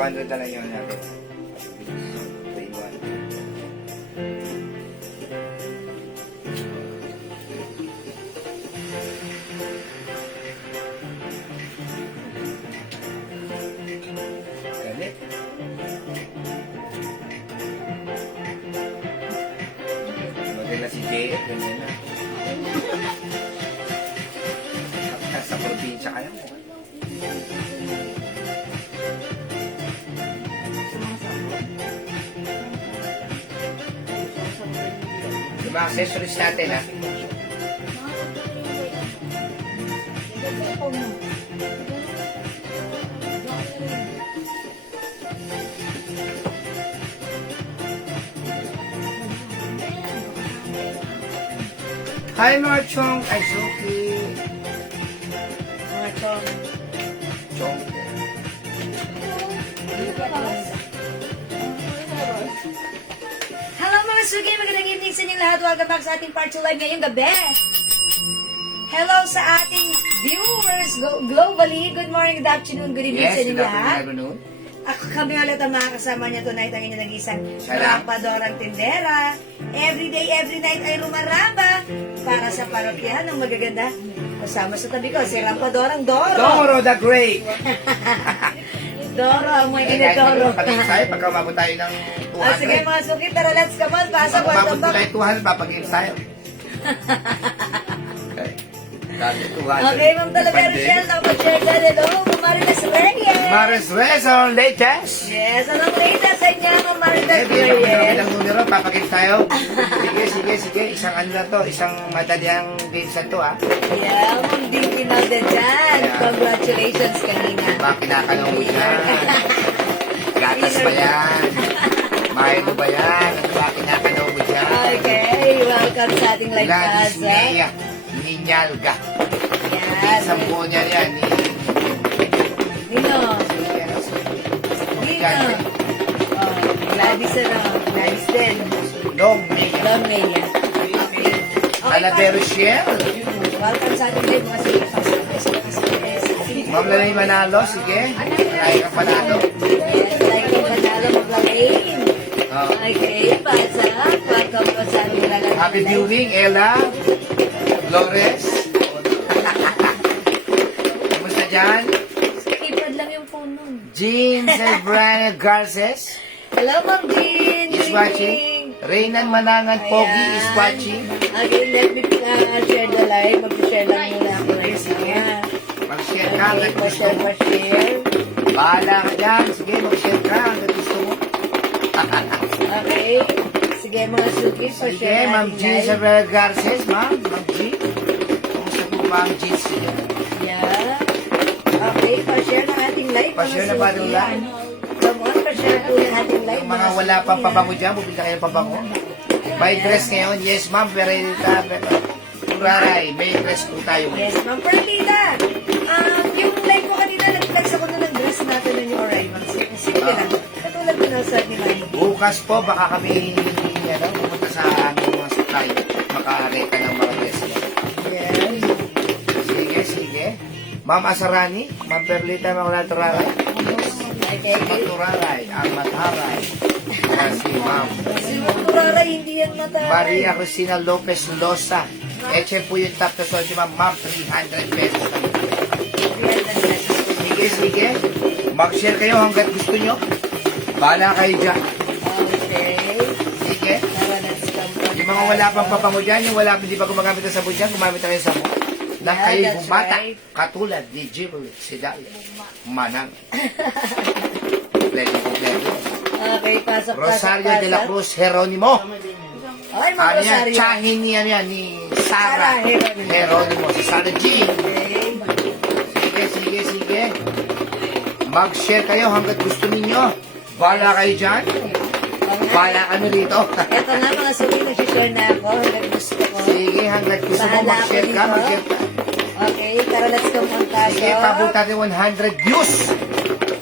200 na lang yun natin. Day 1. Galit. Maganda si JF, ganyan na. Sa probinsya kaya mo. Yung mga accessories natin, ha? Hi, mga chong. Ay, Suki. Mga chong. Chong. Hello mga sugi, magandang evening sa inyong lahat. Welcome back sa ating part 2 live ngayong gabi. Hello sa ating viewers globally. Good morning, good afternoon, good evening sa Yes, inyong good lahat. afternoon. Ako kami ulit ang mga kasama niya tonight, ang inyong nag-isang Salam. Rampadorang Tindera. Every day, every night ay rumaramba para sa parokyahan ng magaganda. Kasama sa tabi ko, si Rampadorang Doro. Doro the Great. Doro, ang may Eh, inadoro. Pag-game tayo, pagka umabot tayo ng 200. Sige mga suki, tara let's come on. Pasok, Pag umabot welcome back. tayo 200, papag-game tayo. Dati 200. Okay, Ma'am Talavera Rochelle, napag-share ka. Hello, Marites Reyes. Maris Reyes, ang latest. Yes, anong latest sa inyo, Ma'am Marites Eh, bigyan mo Reyes? ng numero, papag-game tayo. Sige. Isang ano na to, isang madalyang games na to, ha. Yeah, Ma'am Dinky na din dyan. Yeah. Congratulations kanina. Baka kinakalaw mo yan. Gatas ba yan? Mahilo ba yan? Ano ba kinakalaw mo yan? Okay, welcome sa ating live Gladys class. Nea Ninyalga. Yan. Isang buo niya yan. Nino. Nino. Oh, Gladys Gladys din. Long Mea. Long Maya. Okay. Talavera Shell. Welcome sa ating live mga sige. Ma'am Lalay Manalo, sige. Ay ka panalo. Like yung panalo mag-lane. Oh. Okay, pasa. Welcome po sa ating lalaki. Happy viewing, Ella. Flores. Kumusta dyan? Ipad lang yung phone nun. Jean Zelbrano Garces Hello, Ma'am Jean. is Good watching. evening. Reynan Manangan Pogi Ayan. is watching. Again, let me share the live. Mag-share lang muna ako ng Sige. Mag-share ka Okay, hanggat gusto pa-share, mo. pa-share. Bahala ka dyan. Sige, mag-share ka hanggat gusto mo. Okay. Sige, mga suki, Sige, pa-share Ma'am natin Jean live. Zelbrano Garces, Ma'am Jean. Kumusta po, Ma'am Jean? Sige. Yeah. Okay, pa-share ng ating live. Pa-share mga na ba suki. ng live? Come on, pa-share po ng ating live. Yung mga wala suki. pang pabango dyan, bumili kayo ng pabango. May dress ngayon. Yes, Ma'am. Perita. Turaray. May dress po tayo. Yes, Ma'am Perlita. Yung live ko kanina, nag-flex ako na ng dress natin na yung arrival. Sige lang. Katulad ko na sa ni Manny. Bukas po, baka kami pumunta sa aming mga supply. Makareka ng mga dress niya. Yes. Sige. Ma'am Asarani, Ma'am Perlita, mga Turaray. Okay. Ma'am Turaray, ang Mataray. Si Ma'am Si Ma'am Turara, hindi yan mataray. Maria Cristina Lopez Losa. Eche po yung top na swal si Ma'am. Ma'am, 300 pesos lang. Sige. Mag-share kayo hanggat gusto nyo. Bahala kayo dyan. Okay. Sige. Now, let's come on. Yung mga wala pang papango dyan, yung hindi pa gumagamit ng sabon dyan, gumamit na kayo ng sabon. Nang Yeah, kayo'y that's bumata, right. katulad ni Jibble Sidalia, Manang. Pleasure. Okay, pasok. Rosario de la Cruz Jeronimo. Ay, Ma'am Ano yan? Rosario. Tsahin niya yan ni Sarah Sarah Jeronimo. Jeronimo. Si Sarah G. Okay. Sige. Mag-share kayo hanggat gusto ninyo. Bahala kayo dyan. Bahala kami rito. Ito nga mga suki, nag-share na ako. Hanggang gusto ko. Sige, hanggat gusto mo Bahala ako mag-share ka, dito. mag-share ka. Okay, tara let's come on tayo. Sige, pabuta natin 100 views.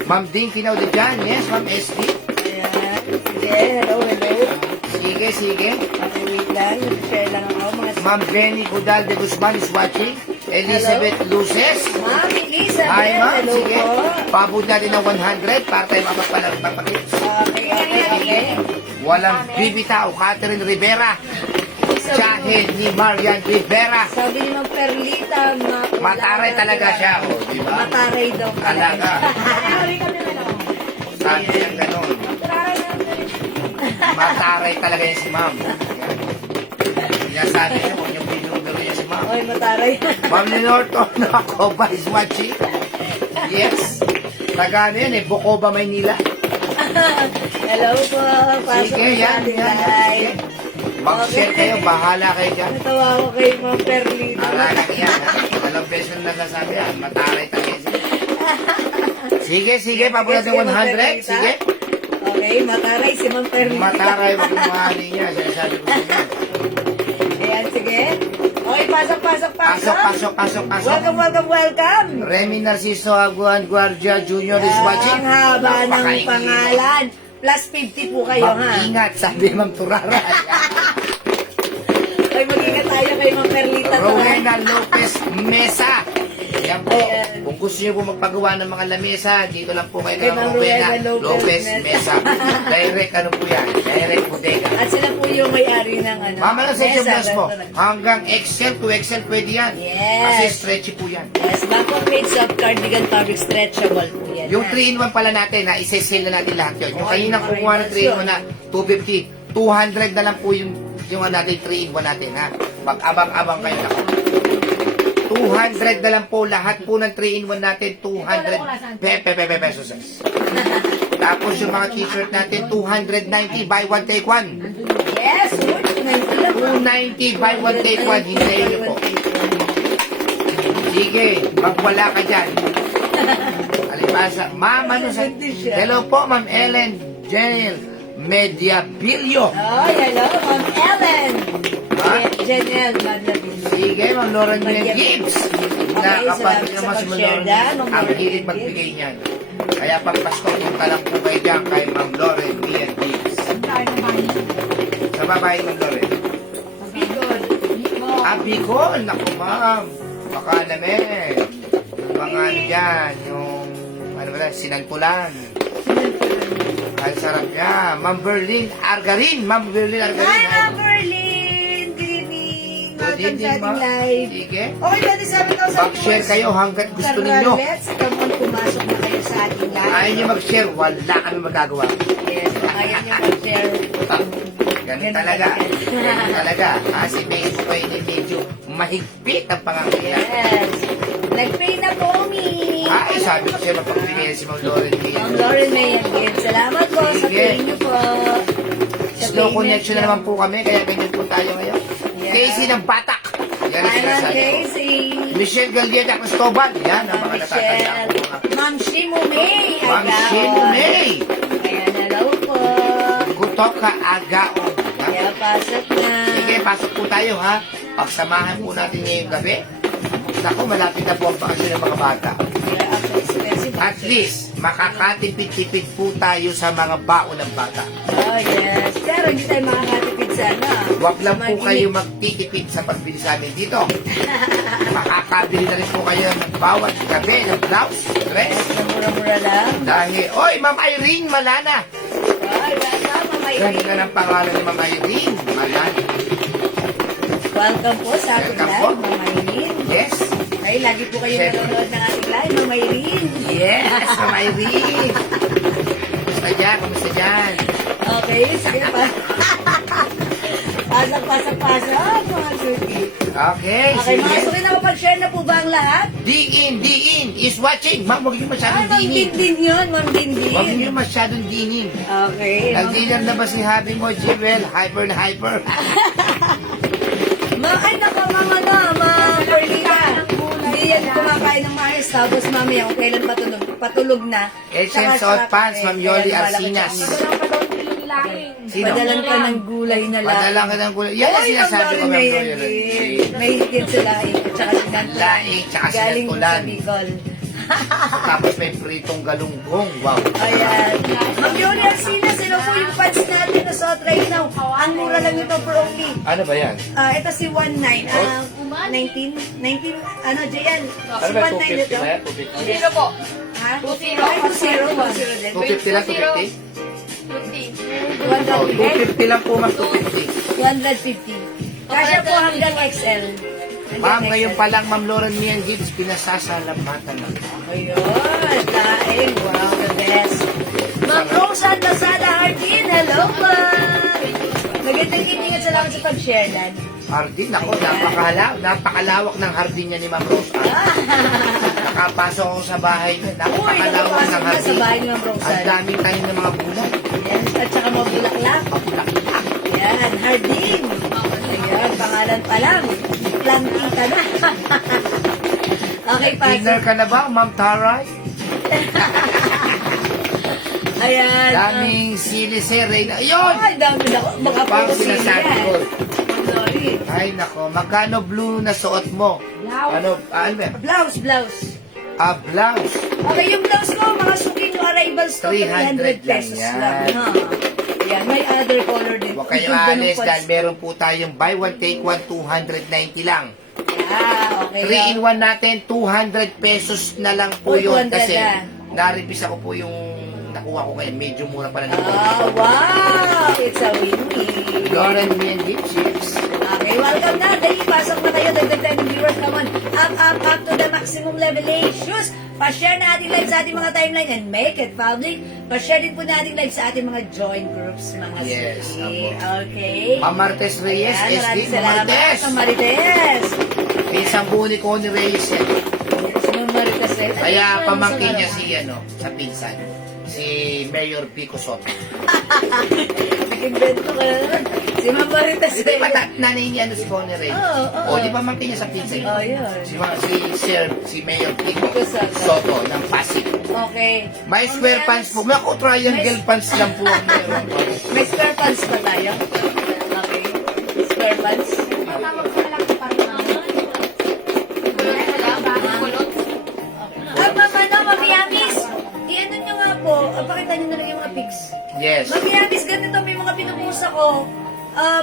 Ma'am Ding, kinaw din dyan. Yes, Ma'am SD. Ayan. Sige, hello. Sige. Okay, wait lang. Nag-share lang ako. Mga Ma'am Benny Budal de Guzman is watching. Elizabeth Luces. Ma'am Elizabeth, Hi, ma'am. hello Sige. po. Pabot natin ng 100 para tayo mapapakit. Okay. Walang bibitaw. Catherine Rivera. Tsahin ni Marian Rivera. Sabi ni Ma'am Perlita, Mataray talaga siya. O, di ba? Mataray daw Talaga. Sabi niya ganun. Mataray talaga yan si ma'am. Yan sabi niya, huwag niyong binubiro niya si ma'am. Oy, mataray. Ma'am Linorto, Nakoba is watching. Yes. Taga ano yan eh, Bukoba, Maynila. Hello po. Pasok Sige, po yan, sa ating yan. live. Mag-share kayo, bahala kayo dyan. Natawa ko kay Ma'am Perlita. Alagang yan, ha? Walang beses na nasasabi yan. Mataray talaga yan. Sige, pabulat ng 100. Sige. Okay, mataray si Ma'am Perlita. Mataray, wag yung mahali niya. Sinasabi ko niya. Ayan, sige. Okay, pasok. Welcome. Remy Narciso Aguan Guardia Jr. is watching. Ang haba ng Napakaingay. pangalan. Plus 50 po kayo, ha? Mag-ingat, sabi Ma'am Turara. Okay, mag-ingat tayo kay Ma'am Perlita. Rowena Lopez Mesa. Yan po. Ayan. Kung gusto niyo po magpagawa ng mga lamesa, dito lang po kayo Kay ng Ma'am Rowena Rowena Lopez Lopez Mesa. Mesa. Direct ano po yan? Direct bodega. At sila po yung may-ari ng ano. Mama lang sa mesa, plus po. restaurant. Hanggang XL to XL pwede yan. Yes. Kasi stretchy po yan. Yes, backup made soft cardigan fabric stretchable po yan. Yung ha? 3-in-1 pala natin, na isa-sale na natin lahat yun. Yung Okay, kanina okay, kumuha ng that's 3-in-1 yun. na 250, 200 na lang po yung ano natin, 3-in-1 natin, ha? Mag-abang-abang kayo na. 200 na lang po, lahat po ng 3-in-1 natin, 200 pesos. Tapos yung mga t-shirt natin, 290, buy one, take one. Yes, good. 290, buy one, take one. Hintayin niyo po. Sige, magwala ka dyan. Alipasa. Ma'am, ano sa... Hello po, Ma'am Ellen Janel Mediabilio. Oh, hello, Ma'am Ellen. Ha? Janelle Maglabil. Sige, Ma'am Lauren Mel Gibbs. Na Okay, kapatid salamat naman sa si Ma'am pag-share Lauren dyan, Gibbs, Ma'am ang Lauren hilig Gibbs. magbigay niyan. Kaya pagpasko, punta lang po kayo dyan kay Ma'am Lauren Mel Gibbs. Sa babae, Ma'am Lauren. Bigod. Bicol. Naku, Ma'am. Baka namin. Mga ano dyan, yung, ano ba, sinantulan. Ang sarap niya. Ma'am Berlin Argarin. Ma'am Berlin Argarin. Hi, Ma'am Berlin. Good evening. Good Welcome sa evening, ating Ma'am. live. Sige. Okay, 27,000 Mag-share kayo hanggat gusto ninyo. Let's come on, pumasok na kayo sa ating live. Ayaw nyo mag-share, wala kami magagawa. Yes, ayaw niyo mag-share. Ganun talaga. Ganun talaga. Kasi Facebook ay medyo mahigpit ang pangangailangan. Yes. Nag-pray na po, mi. Ay, sabi ko siya mapagbigay si Ma'am Lauren Ma'am Hill. Lauren May again. Salamat po sa Sige. pray niyo po. Slow connection na naman po kami, kaya ganyan po tayo ngayon. Yeah. Casey ng Batak. Yan ang Hi, Ma'am sinasabi ko. Casey. Michelle Galdieta Cristobal. Yan ang Ma'am mga natatanda Michelle. ko. Ma'am Shimu May. Ma'am Agaon. Shimu May. Ayan, hello po. Kutoka Agaon. Kaya pasok na. Sige, pasok po tayo ha. Pagsamahan po natin ngayong gabi. Naku, malapit na po ang bakasyon ng mga bata. Kaya ako expensive. At least, makakatipid-tipid po tayo sa mga baon ng bata. Oh, yes. Pero hindi tayo makakatipid sana. Huwag lang po Mag-init. kayo magtitipid sa pagbili sa amin dito. Makakabili na rin po kayo ng bawat gabi ng blouse, dress. Na mura-mura lang. Dahil, oy, Ma'am Irene Malana. Ay, welcome, Ma'am Ganda Irene. ng pangalan ni Ma'am Irene Malana. Welcome po sa ating Welcome po. live, Ma'am Irene. Yes. Ay, lagi po kayo Siyempre. nanonood ng ating live, Ma'am Irene. Yes, Ma'am Irene. Kumusta dyan? Kumusta dyan? Okay, sige pa. Pasok, mga suki. Okay, Okay, mga sige. suki, nakapag-share na po ba ang lahat? Diin is watching. Ma'am, huwag niyo Ay, masyadong Ma'am diinin. Dindin yun, Ma'am Dindin. Huwag niyo masyadong diinin. Okay. Nag-dinner na ba si Happy mo, Jewel? Hyper na hyper. Ay, naka, Ma'am, Ma'am Perlita. Hindi yan kumakain ng maayos. Tapos mamaya, kung kailan patulog na. Essence Tsaka Hot Pants, Ma'am Yoli kaya lumalaki Arsinas. siya. Sino? Padalan ka ng gulay na lang. Padala ka ng gulay. Yan ang Oy, sinasabi ko, Ma'am Ma'am May Yoli. higit. May higit sa laing. Tsaka sinantulan. Laing, tsaka Galing sinantulan. sa Bicol. Tapos may pritong galunggong. Wow. Ayan. Ma'am Yoli Arsinas, sino po yung pants natin na suot right now. Ang mura lang ito for only. Ano ba yan? Ito si 19. 19, ano, Jayan? Si 19 ito. 0 po. Ha? 2-0. Ay, 2-0 din. 250 lang, 250? 50. 250 lang po, ma'am, 250. 150. Kasya po hanggang XL. Ma'am, ngayon pa lang, Ma'am Lauren Mian Gibbs, pinasasalamatan lang. Ayun, kain. Wow, the best. Ma'am Rosan Lazada Hardin, hello po. Magandang evening at salamat sa pag-share, Dad. Hardin, ako, napakalawak ng hardin niya ni Ma'am Rose. Nakapasok ako sa bahay niya, napakalawak ng Sa hardin. bahay ni Ma'am Rosan. Ang daming tanim ng mga gulay. Yes, at saka mga bulaklak. Yan, Hardin. Ayan, pangalan pa lang. Planting ka na. Okay, Dinner pasok. ka na ba, Ma'am Taray? Ayan. Daming sili serene. Ayun! Ay, dami na. Baka po Pang sila sinasabi ko. yan. Sorry. Ay, nako. Magkano blue na suot mo? Blouse. Ano ba? Blouse. Blouse. Okay, yung blouse ko, mga suki nyo arrivals to 300 300 pesos lang lang. yan. Ha? Yan, may other color din. Huwag kayong Ganda ng alis pants. dahil meron po tayong buy one, take one, 290 lang. Okay. 3 in 1 natin, 200 pesos na lang po Oh, yun. 200 Kasi na. naripis ako po yung nakuha ko ngayon. Medyo mura pala na. Wow! It's a win-win. Lauren Mian Gibbs. Okay, welcome na. Dali, pasok na kayo. Dagdag ng viewers naman. Up to the maximum level. Shoes. Pa-share na ating live sa ating mga timeline and make it public. Pa-share din po na ating live sa ating mga join groups, mga Yes, suki. apo. Okay. Pamartes Reyes, Ayan, SD, maraming salamat. Marites. Sa Marites. Isang buni ko ni Reyes yan. Sa mga Marites. Kaya pamangkin niya si, sa pinsan. Si Mayor Pico Soto. Nag-invento ka na. Si Ma'am Marites. Di ba nanay niya si Connie Reyes? Oo. O, di ba pamangkin niya sa pinsan? Oh, yun. Si Mayor Pico Pico Soto. Soto ng Pasig. Okay. May square pants po. Ako, triangle pants lang po ang meron. May square pants pa tayo? Okay. Square pants? Ma'am Yamis, i-ano nyo nga po, pakita nyo na lang yung mga pics. Yes. Ma'am Yamis, ganito, may mga pinupusa ko.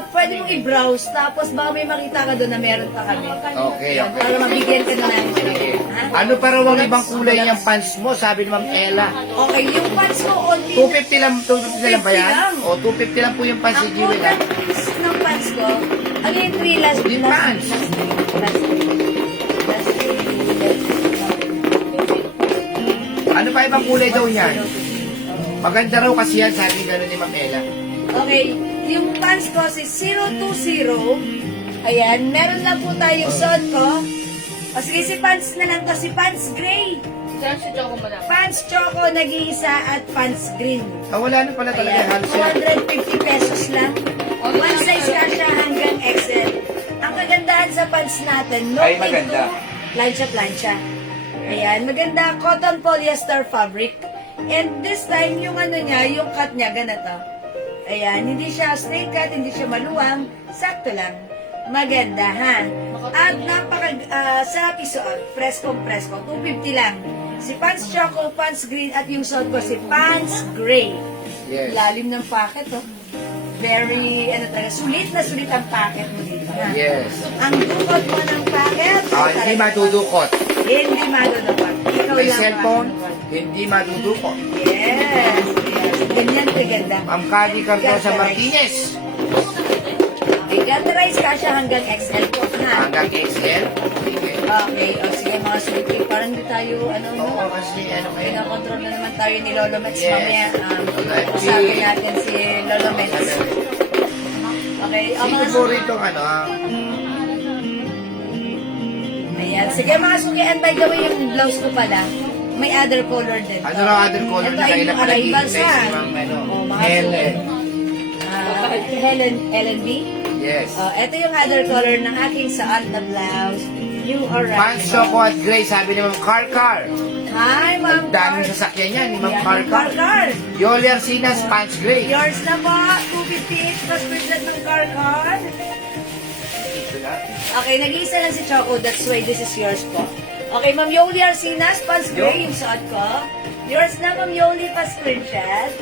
Pwede mong i-browse, tapos baka may makita ka doon na meron pa kami. Okay, Yan, okay. para mabigyan ka na namin. Sige. Ha? Ano para wang ibang kulay yung pants mo? Sabi ni Ma'am Ella. Okay, yung pants ko only. 250 lang ba 250 yan? lang. O, 250 lang po yung pants Ang ni Jewel. total piece ng pants ko, ano yung 3 last? Yung pants. Last Ano pa ibang kulay daw niyan? Maganda raw kasi yan, sabi gano'n ni Ma'am Ella. Okay, yung pants ko si 020. Ayan, meron lang po tayong suot ko. O sige, si pants na lang to, si pants gray. Saan si Choco mo lang? Pants choco, nag-iisa at pants green. Wala na pala talaga Ayan, halos yan. 250 pesos lang. One size ka siya hanggang XL. Ang kagandahan sa pants natin, no Ay, maganda. plancha-plancha. Ayan, maganda, cotton polyester fabric. And this time, yung ano niya, yung cut niya, ganito. Ayan, hindi siya straight cut, hindi siya maluwang, sakto lang. Maganda, ha? At sa pisuot, presko, 250 lang. Si pants choco, pants green, at yung suot ko, si pants gray. Yes. Lalim ng packet, oh. Very, sulit na sulit ang packet mo dito, ha? Yes. Ang dukot mo ng packet, Hindi madudukot. hindi madudukot. Ikaw May lang cellphone, madudukot. hindi madudukot. Yes. Ganyan kaganda. Ma'am Cady Cardosa Martinez. Okay, gantarize ka siya hanggang XL po, ha? Hanggang XL. Sige. Okay, o sige mga suki, parang hindi tayo, Oo, kasi kayo. Pinakontrol na naman tayo ni Lolo Mets Yes. mamaya. Okay. Usapin natin si Lolo Mets. Okay, o Sino mga po suki. rito, Ayan, sige mga suki, and by the way, yung blouse ko pala, may other color din. Ano raw other color Ito na ay kayo na yung arrivals, palagi? ha? Si Ma'am, Oh, mga Helen. Helen B. Yes. Ito yung other color ng aking saal na blouse. You are right. Pants choco at gray, sabi ni Ma'am Car. Hi, Ma'am Ang daming Car. sasakyan yan ni Ma'am Yan, Car. Car. Yoli Arcinas, pants gray. Yours na po. 258 plus percent ng Car. Ito na. Okay, nag-iisa lang si Choco. That's why this is yours po. Okay, Ma'am Yoli Arcinas, pants gray yung suot ko. Yours na, Ma'am Yoli, pa screenshot.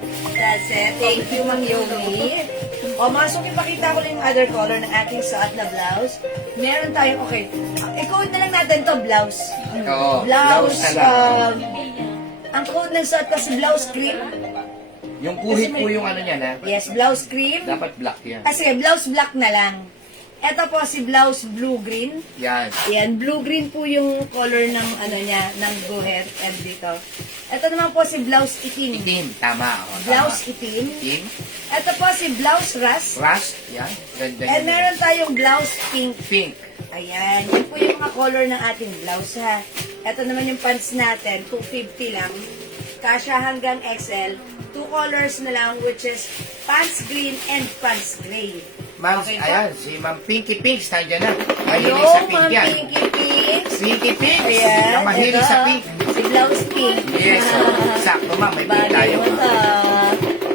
That's it. Thank you, Mang Yogi. O, mga suki, pakita ko lang yung other color ng ating suot na blouse. Meron tayong, okay, i-code na lang natin to blouse. Oo, Blouse, na lang. ang code ng suot kasi blouse cream. Yung kuhit po yung ano niyan, ha? Yes, blouse cream. Dapat black yan. Kasi blouse black na lang. Ito po si blouse blue-green. Yan. Ayan, blue-green po yung color ng ano niya, ng guhit and dito. Ito naman po si blouse itim. Itim, tama. O, tama. Blouse itim. Itim. Ito po si blouse rust. Rust, yan. Ganda And yan. meron tayong blouse pink. Pink. Ayan, yun po yung mga color ng ating blouse ha. Ito naman yung pants natin, 250 lang. Kasha hanggang XL. 2 colors na lang, which is pants green and pants gray. Ma'am, Okay po? ayan, si Ma'am Pinky Pinks, nandiyan na. Mahilig Hello, sa pink Ma'am yan. Pinky Pinks. Pinky Pinks, Ayan, na mahilig ito, sa pink. si blouse pink. Yes, so, sakto ma'am, may pink Bagay tayo. mo to.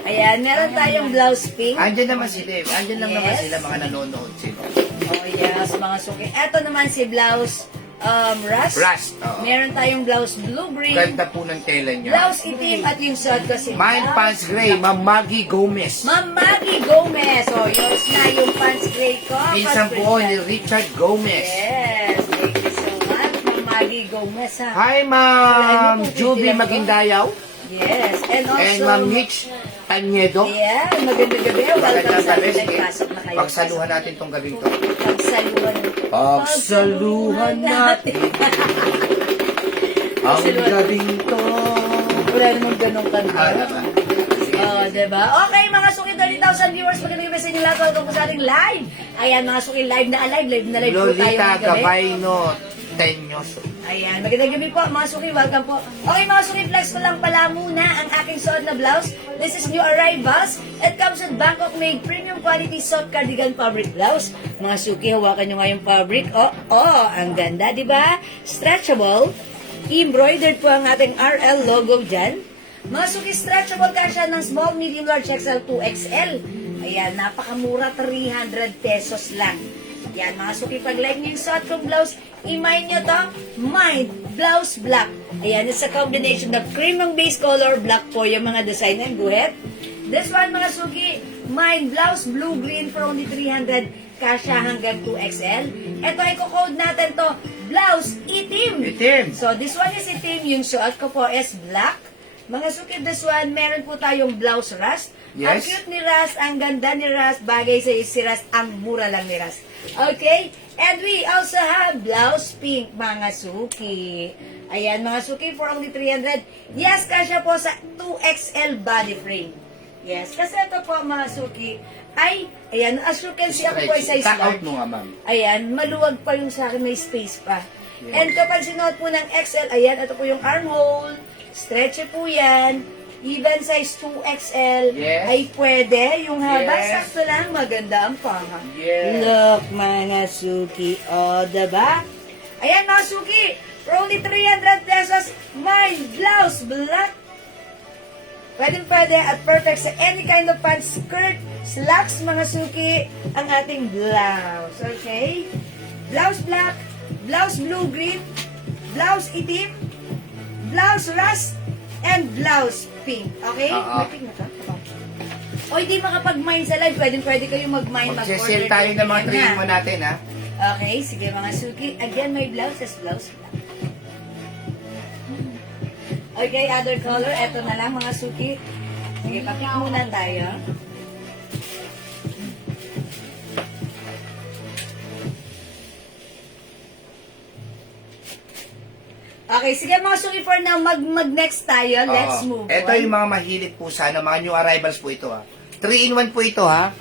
Ayan, meron tayong blouse pink. Andyan naman sila, andyan lang naman Yes. sila, mga nanonood sila. Oh yes, mga suki. Ito naman si blouse rust. Rust, oo. Meron tayong blouse blue-green. Ganda po ng tela niya. Blouse itim at yung suot ko si Mine pants gray, Ma'am Maggie Gomez. Ma'am Maggie Gomez. O, yours na yung pants gray ko. Minsan Pants po gray ni Richard Gomez. Yes, thank you so much. Ma'am Maggie Gomez, ha? Hi, Ma'am Juby Maguindayaw. Yes, and also... And Ma'am Mitch Tanyedo. Yeah, magandang gabi. Welcome Magandang sa gabi. atin. Sige, Pasok na kayo. pagsaluhan natin tong gabing to. Pagsaluhan. Pagsaluhan natin. Ang Pagsaluhan. gabing to. Wala namang ganong kanta. Diba? Oh, diba? Okay, mga suki, 30,000 viewers. Magandang gabi sa inyo lahat. Welcome po sa ating live. Ayan, mga suki, live na live na live po tayo Lolita ngayong gabi. Gabayno Tenyoso. Ayan, magandang gabi po, mga suki. Welcome po. Okay, mga suki, flex ko lang pala muna ang aking suot na blouse. This is new arrivals. It comes with Bangkok made premium quality soft cardigan fabric blouse. Mga suki, hawakan nyo nga yung fabric. Oh, ang ganda, di ba? Stretchable. Embroidered po ang ating RL logo dyan. Mga suki, stretchable ka siya ng small, medium, large, XL, 2XL. Ayan, napakamura, 300 pesos lang. Yan, mga suki, pag like nyo yung suot kong blouse, i-mine nyo to, mine, blouse black. Ayan, it's a combination of cream ang base color, black po yung mga design and guhit. This one, mga suki, mine, blouse blue-green for only 300, kasha hanggang 2XL. Ito, i-code natin to, blouse itim. Itim. So, this one is itim, yung suot ko po is black. Mga suki, this one, meron po tayong blouse rust. Ang Yes. cute ni Ras, ang ganda ni Ras, bagay sa si Ras, ang mura lang ni Ras. Okay? And we also have blouse pink, mga suki. Ayan, mga suki, for only 300. Yes, kasya po sa 2XL body frame. Yes, kasi ito po, mga suki, ay, ayan, as you can see, ako po ay size Cut out large. mo nga, ma'am. Ayan, maluwag pa yung sa akin, may space pa. Yes. And kapag sinuot po ng XL, ayan, ito po yung armhole, stretchy po yan, even size 2XL, Yes. ay pwede, yung haba, Yes. sakto lang, maganda ang panga. Yes. Look, mga suki, o, diba? Ayan, mga suki, for only 300 pesos, my blouse black. Pwede at perfect sa any kind of pants, skirt, slacks, mga suki, ang ating blouse. Okay? Blouse black, blouse blue-green, blouse itim, blouse rust, and blouse pink. Okay? Oo. May pink na to? O hindi makapag-mine sa live, pwede kayo mag-mine, Mag-sale tayo ng mga 3 mo natin, ha? Okay, sige mga suki. Again, my blouse is blouse black. Okay, other color. Ito na lang mga suki. Sige, papik muna tayo. Okay, sige mga suki, for now, mag-next tayo. Let's Oo. move Ito on. yung mga mahilig po sana, mga new arrivals po ito, ha? 3-in-1 po ito, ha?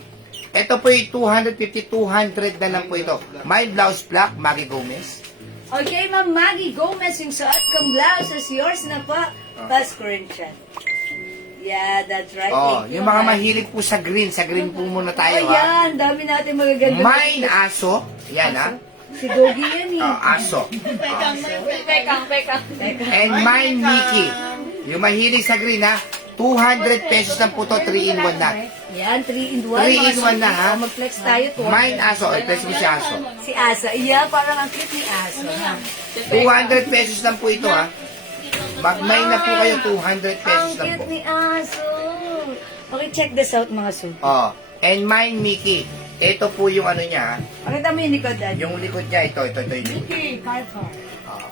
Ito po yung 250, 200 na lang po ito. My blouse black, Maggie Gomez. Okay, Ma'am Maggie Gomez, yung suot kong blouse is yours na po. Pas Corinthian. Yeah, that's right. Oh, Thank you, yung mga ma'am. mahilig po sa green po muna Oh, tayo, ha? yan. Dami natin magaganda. Mine aso, yan, ha? Si Gogi yan eh. Oh, aso. Pekang. And mine Mickey. Yung mahilig sa green, ha? 200 pesos lang po to, 3-in-1 na. Yan, 3-in-1. 3-in-1 na, ha? Mag-flex tayo. Mine aso, i-press mo si aso. Si Asa. Yeah, parang ang cute ni Asa. Ha? 200 pesos lang po ito, ha? Mag-mine na po kayo, 200 Ang pesos lang cute po. ni Aso. Okay, check this out mga suki. Oh. And mine, Mickey. Ito po yung ano niya. Pakita mo yung likod, Dad. Yung likod niya, ito yung likod. Mickey, Carco. Oh.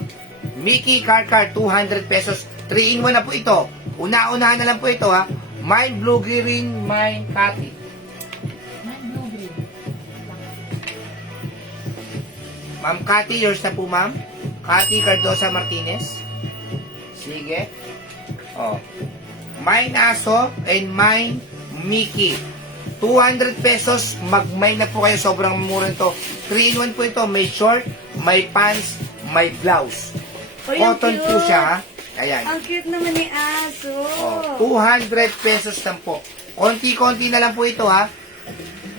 Mickey Car Car, 200 pesos. 3-in-1 na po ito. Una-unahan na lang po ito ha. Mine Blue Green, mine Cathy. Ma'am Cathy, yours na po ma'am. Cathy Cardosa Martinez. Sige. Oh. Mine Aso and mine Mickey. 200 pesos. Mag-mine na po kayo. Sobrang mura to. 3-in-1 po ito. May short, may pants, may blouse. Oh, yung Cotton cute. po siya ha. Ayan. Ang cute naman ni Aso. Oh, 200 pesos lang po. Konti-konti na lang po ito ha.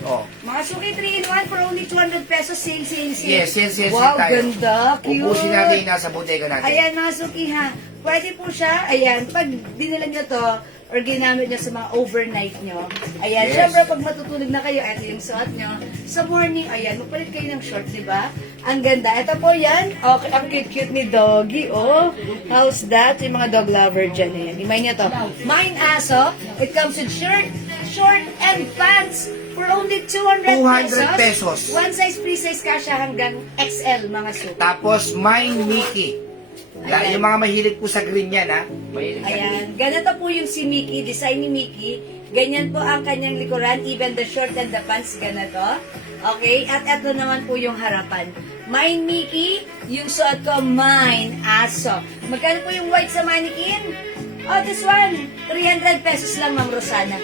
Oh. Mga suki 3-in-1 for only 200 pesos. Sale. Yes, yes, Wow, tayo. ganda. Cute. Ubusin natin yung nasa bodega natin. Ayan mga suki ha. Pwede po siya, ayan, pag dinala nyo to, or ginamit nyo sa mga overnight nyo, ayan, Yes. syempre pag matutulog na kayo, ito yung suot nyo, sa morning, ayan, magpalit kayo ng shorts, di ba? Ang ganda. Ito po yan, okay, ang cute-cute ni Doggy, oh. How's that? Yung mga dog lover dyan, ayan. Imay nyo to. Mine Aso, it comes with shirt, short, and pants for only 200 pesos. One size, free size kasha hanggang XL, mga suki. Tapos, mine Mickey. Ayan. Yung mga mahilig po sa green yan, ha? Mahilig sa green. Ayan, ganito po yung si Mickey, design ni Mickey. Ganyan po ang kanyang likuran, even the shirt and the pants, ganito. Okay, at ito naman po yung harapan. Mine Mickey, yung suot ko, mine Aso. Magkano po yung white sa mannequin? Oh, this one, 300 pesos lang, Ma'am Rosana.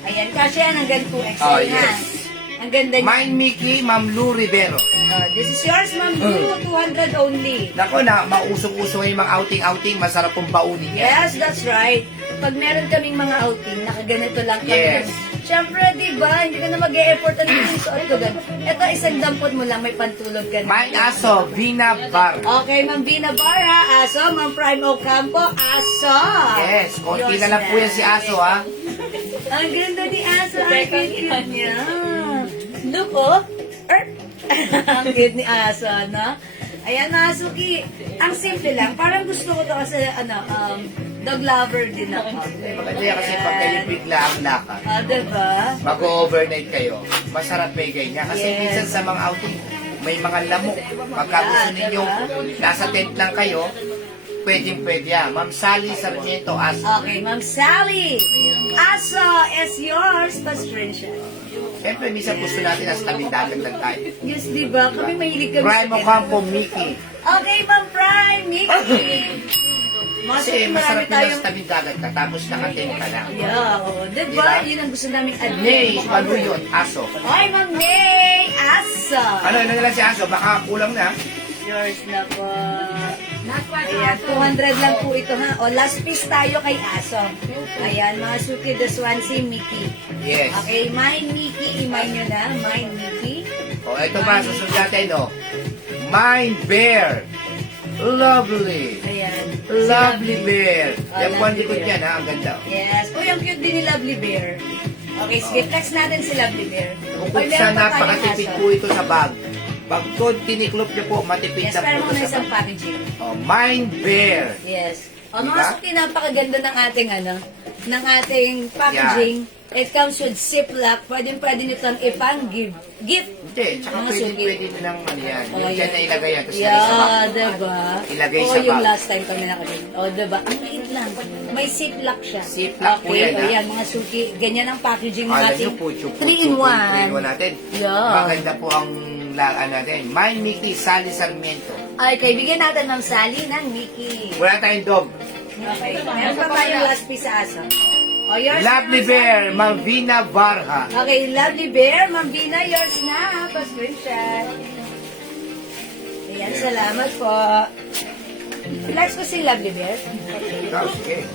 Ayan, kasi yan, hanggang 2X Oh, ha. yes. Ang ganda niya. Mine Mickey, Ma'am Lou Rivero. This is yours, Ma'am Lou, 200 only. Nako na, mausok-usok yung mga outing-outing, masarap pong baunin yan. Yes, that's right. Pag meron kaming mga outing, nakaganito lang kami. Yes. Siyempre, di ba, hindi ka na mag-e-effort ang suot ko doon. Ito, isang dampot mo lang, may pantulog ka na. Mine Aso, Vina Bar. Okay, Ma'am Vina Barra, Aso. Ma'am Prime Ocampo, Aso. Yes, konti Yours na lang po yan si Aso, ha? Ang ganda ni Aso, ang cute niya. Look, oh. Ang cute ni Aso, no? Ayan, mga suki. Ang simple lang. Parang gusto ko to kasi, dog lover din ako. Maganda yan kasi pag kayo bigla ang lakad, Diba? mag-overnight kayo, masarap bigay niya. Kasi Yes. minsan sa mga outing, may mga lamok. Pagka gusto ninyo, nasa tent lang kayo, pwedeng-pwede yan. Ma'am Sally Sarmiento, Aso. Okay, Ma'am Sally. Aso is yours. Pastrinsya. Siyempre, minsan gusto natin nasa tabing-dagat lang tayo. Yes, diba? Kami mahilig kami Prime Ocampo, Mickey. Okay, Ma'am Prime. Mickey. Kasi masarap yun nasa tabing-dagat ka, tapos nakatent ka lang. Yeah, oh, diba? Diba? Yun ang gusto namin Nay, ano yun? Aso. Ay, Ma'am May. Aso. Ano na lang si Aso? Baka kulang na. Yours na po. Ayan, 200 lang po ito ha. O, last piece tayo kay Aso. Ayan, mga suki, this one si Mickey. Yes. Okay, mine Mickey, imay nyo na. Mine Mickey. O, ito pa, susunod natin, o. Mine Bear. Lovely. Ayan. Lovely Bear. Oh, Yan po ang Lovely likod Bear. niyan, ha? Ang ganda. Yes. Uy, ang cute din ni Lovely Bear. Okay, sige, text natin si Lovely Bear. Bukod Uy, sa meron pa tayong napakatipid aso. po ito sa bag. Pag ito tiniklop niyo po, matipid Yes, na pero po muna ito sa isang bag. packaging. O, Mine Bear. Yes. O, Diba? mga suki, napakaganda ng ating, ng ating packaging. It comes with Ziploc. Pwede nyo itong ipang-gift. Hindi, tsaka Mga pwede, suki. pwede nyo ng ano yan. Oh, Yung dyan na ilagay yan, tapos ilagay sa Yeah, bag. diba? Ilagay Oo, sa yung bag. last time kami nakabit. O, diba? Ang liit lang. May Ziploc siya. Ziploc po okay, yan, ha? Ayan, mga suki. Ganyan ang packaging ng Alam nyo ating po, chupo, 3-in-1. 3-in-1 natin. Yeah. Maganda po ang laan natin. Mine Mickey, Sally Sarmiento. Ay, bigyan natin ng Sally ng Mickey. Wala tayong dog. Okay. Meron pa tayong last piece sa aso. O, yours Lovely na, Bear, Malvina Barha. Okay, Lovely Bear, Mambina, yours na. Pa-screenshot. Ayan, salamat po. Flex ko si Lovely Bear. Ikaw, sige.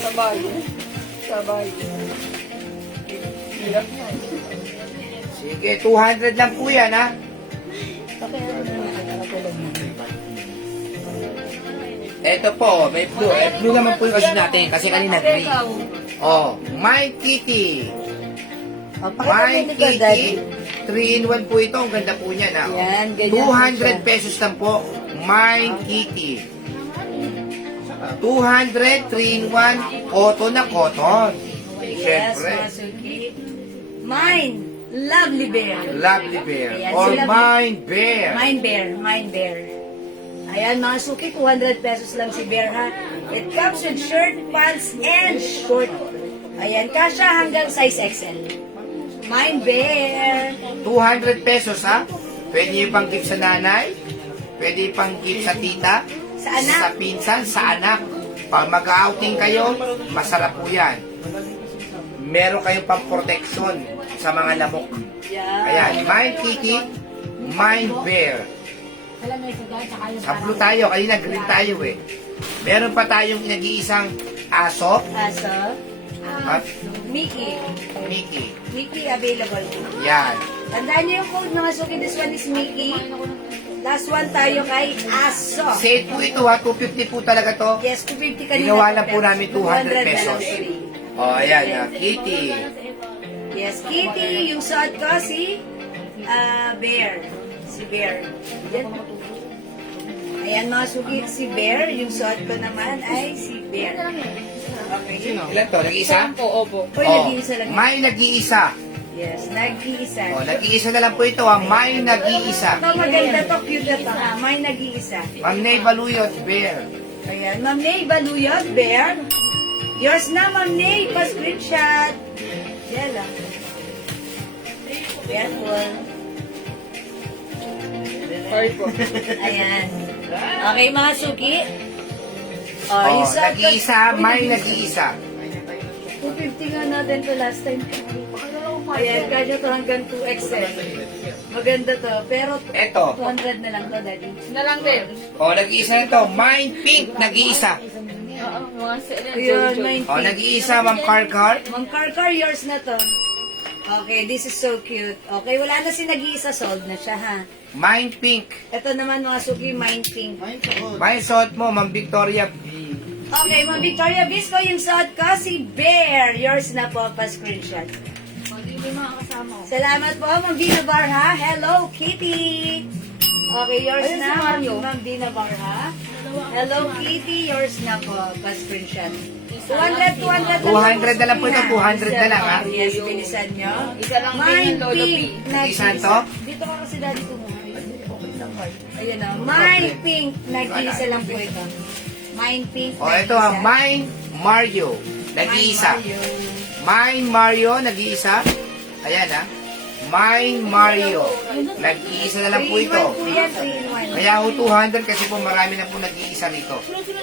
Sabay. Sabay. Sige, 200 lang po yan, ha? Ito po, may blue. Eh, blue naman po yung kasi natin, kasi kanina green. Oh, My Kitty. O, pakita mo My ni ka, Daddy. Kitty. 3-in-1 po ito. Ang ganda po niya, na. Yan, ganyan po siya. 200 pesos lang po. My Kitty. 200, 3-in-1, cotton na cotton. Yes, Siyempre. mga suki. Mine, Lovely Bear. Lovely Bear. Ayan, Or sila- Mine Bear. Mine Bear. Ayan, mga suki, 200 pesos lang si Bear, ha? It comes with shirt, pants, and short. Ayan, kasha hanggang size XL. Mine Bear. 200 pesos, ha? Pwede yung pang gift sa nanay. Pwede pang gift sa tita. Sa anak. Sa pinsan, sa anak. Pag mag-outing kayo, masarap po yan. Meron kayong pang protection sa mga lamok. Yeah. Ayan, Mine Kitty, Mine Bear. Alam mo ito guys, saka yung Sa blue tayo, kanina green tayo eh. Meron pa tayong nag-iisang aso Aso. at Mickey. Mickey. Mickey available. Yan. Tandaan niyo yung code, mga suki. This one is Mickey. Last one tayo kay Aso. Sale po ito ha, 250 po talaga to. Yes, 250 kanina. Ginawa lang po namin 200 na lang pesos. free. O, ayan, Kitty. Yes, Kitty. Yung suot ko si Bear. Si Bear. Yan. Ayan mga suki, si Bear. Yung suot ko naman ay si Bear. Okay. Ilan to? Nag-iisa? opo. Uy, nag-iisa lang. May nag-iisa. Yes, nag-iisa. O, nag-iisa na lang po ito ha. May nag-iisa. Ito maganda to, cute na to. Ha? May nag-iisa. Ma'am Nay Baluyot, Bear. Ayan, Ma'am Nay, Baluyot, Bear. Yours na, Ma'am Nay, pa-screenshot. Yan lang. Careful. Sorry po. Ayan. Okay, mga suki. O, yung suot ko- nag-iisa, may nag-iisa. 250 nga natin to last time. Ayan, kanya to hanggang 2XL. Maganda to. Pero Eto. 200 na lang to, Daddy. Na lang din. O, nag-iisa na to. Mine Pink, nag-iisa. Oo, mga Ayun, may O, nag-iisa, Ma'am Carcar. Mang Karkar, yours na to. Okay, this is so cute. Okay, wala na si nag-iisa, sold na siya, ha? Mine Pink. Ito naman mga suki, Mind Pink. May suot mo, Ma'am Victoria. Okay, Ma'am Victoria Bisco, yung suot ko, si Bear. Yours na po, pa-screenshot. Hindi mga kasama ko. Salamat po, Ma'am Dina Barha. Hello, Kitty. Okay, yours Ayun, na, si Mario. Ma'am Dina Barha. Hello, Kitty. Yours na po, pa-screenshot. 200 200 na lang po ito, 200 na lang, ha? Yes, bilisan nyo. Isa lang din Mind yung Lolo P. Pink. Isan to? Dito ka kasi daddy ko muna. Ayan na. Mind Pink. Nag-iisa lang po ito. Mind Pink. O, ito ha, Mine Mario. Nag-iisa. Mine Mario, nag-iisa. Ayan ha. Mine Mario. Nag-iisa na lang po ito. 3-in-1 po yan, 3-in-1. Kaya ho 200 kasi po marami na po nag-iisa rito.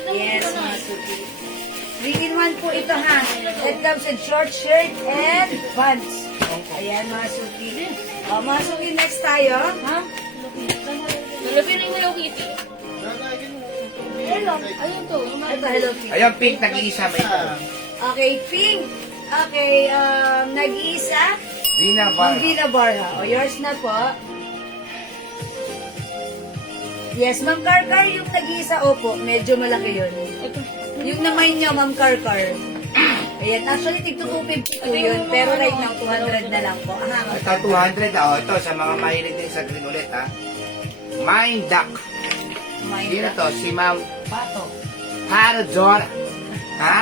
Yes, mga suki. 3-in-1 po ito ha. It comes with short shirt and pants. Ayan mga suki. O, mga suki, next tayo. Ha? Lolo P rin Hello Kitty. Hello. Ayun to. Ito, Hello Kitty. Ayan, Pink, nag-iisa may ito. Okay, pink. Okay, nag-iisa. Rina Bar. Ma'am Gina Barha. O, yours na po. Yes, Ma'am Karkar, yung nag-iisa, opo, medyo malaki yun. Ito. Yung naman niya, Ma'am Karkar. Ayan, actually, tig 250 po yun, pero right now, 200 na lang po. Aha. Ito 200 ah. O, ito sa mga mahilig din sa green ulit ha. Mine Duck. Sino to? Si Ma'am Paradora. Ha?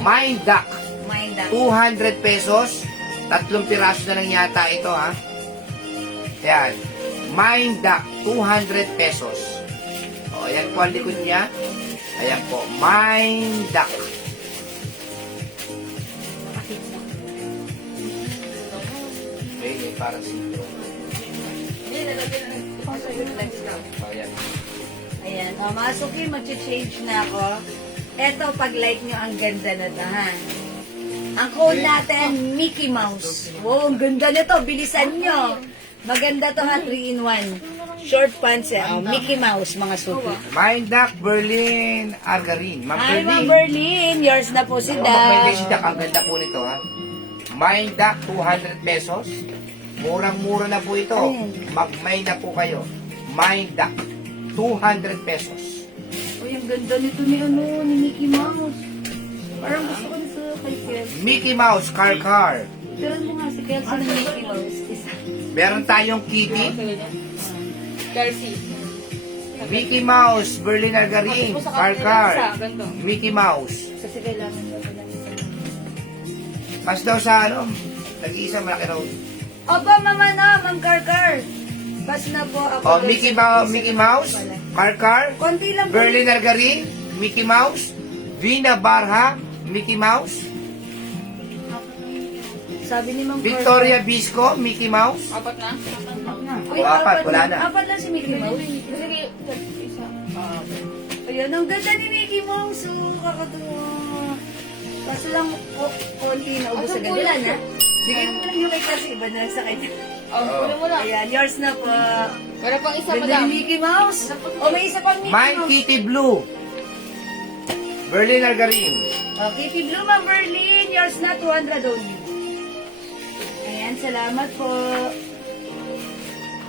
Mine Duck. Mind up. 200 pesos. 3 piraso na lang yata ito ha. Yan. Mine Duck. 200 pesos. O, ayan po ang likod niya. Ayan po. Mine Duck. Okay, parang sintro. O, ayan. Ayan, o, mga suki, mag-change na ako. Eto, pag-like nyo, ang ganda na to, ha? Ang code natin, Mickey Mouse. Wow, ang ganda nito. Bilisan nyo. Maganda to ha, 3-in-1. Short pants yan. Oh, Mickey Mouse, mga suki. Mine Duck, Berlin, Argarin. Ma'am Hi, Ma'am Berlin. Berlin. Yours na po si Kung mag-may Dad. Duck, ang ganda po nito ha. Mine Duck, 200 pesos. Murang-mura na po ito. Ayan. Mag-may na po kayo. Mine Duck, 200 pesos. Uy, ang ganda nito ni, ni Mickey Mouse. Parang gusto ko nito kay Kelsey. Mickey Mouse, Car. Pero mo nga si Kelsey ng Mickey Mouse. Isa. Meron tayong kitty. Kelsey. Mickey Mouse, Berlin Algarin, Car. Mickey Mouse. Kasi kailangan mo pa lang isa. Pas daw sa ano, nag-iisa malaki raw. Opo, mama na, Ma'am Car. Pas na po ako. Oh, doon Mickey, sa- Mickey Mouse, Car. Konti lang po. Berlin Algarin, Mickey Mouse, Vina Barha, Mickey Mouse, Sabi ni Ma'am Victoria Bisco, Mickey Mouse. Apat na? Uy, Apat, wala na. Apat lang si Mickey Mouse. Sige, isa. Ayan, ang ganda ni Mickey Mouse. Oh, kakatuwa. Kaso lang, konti na ubos agad. Wala na. Bigay mo lang yung kay kasi iba na sa kanya. Oh, kunin mo lang. Ayan, yours na po. Wala pang isa, Ganda madam. ni Mickey Mouse. O, may isa pang Mickey Mine Mouse. Kitty Blue, Berlin Algarin. O, Kitty Blue, Ma'am Berlin. Yours na, 200 only. Ayan, salamat po.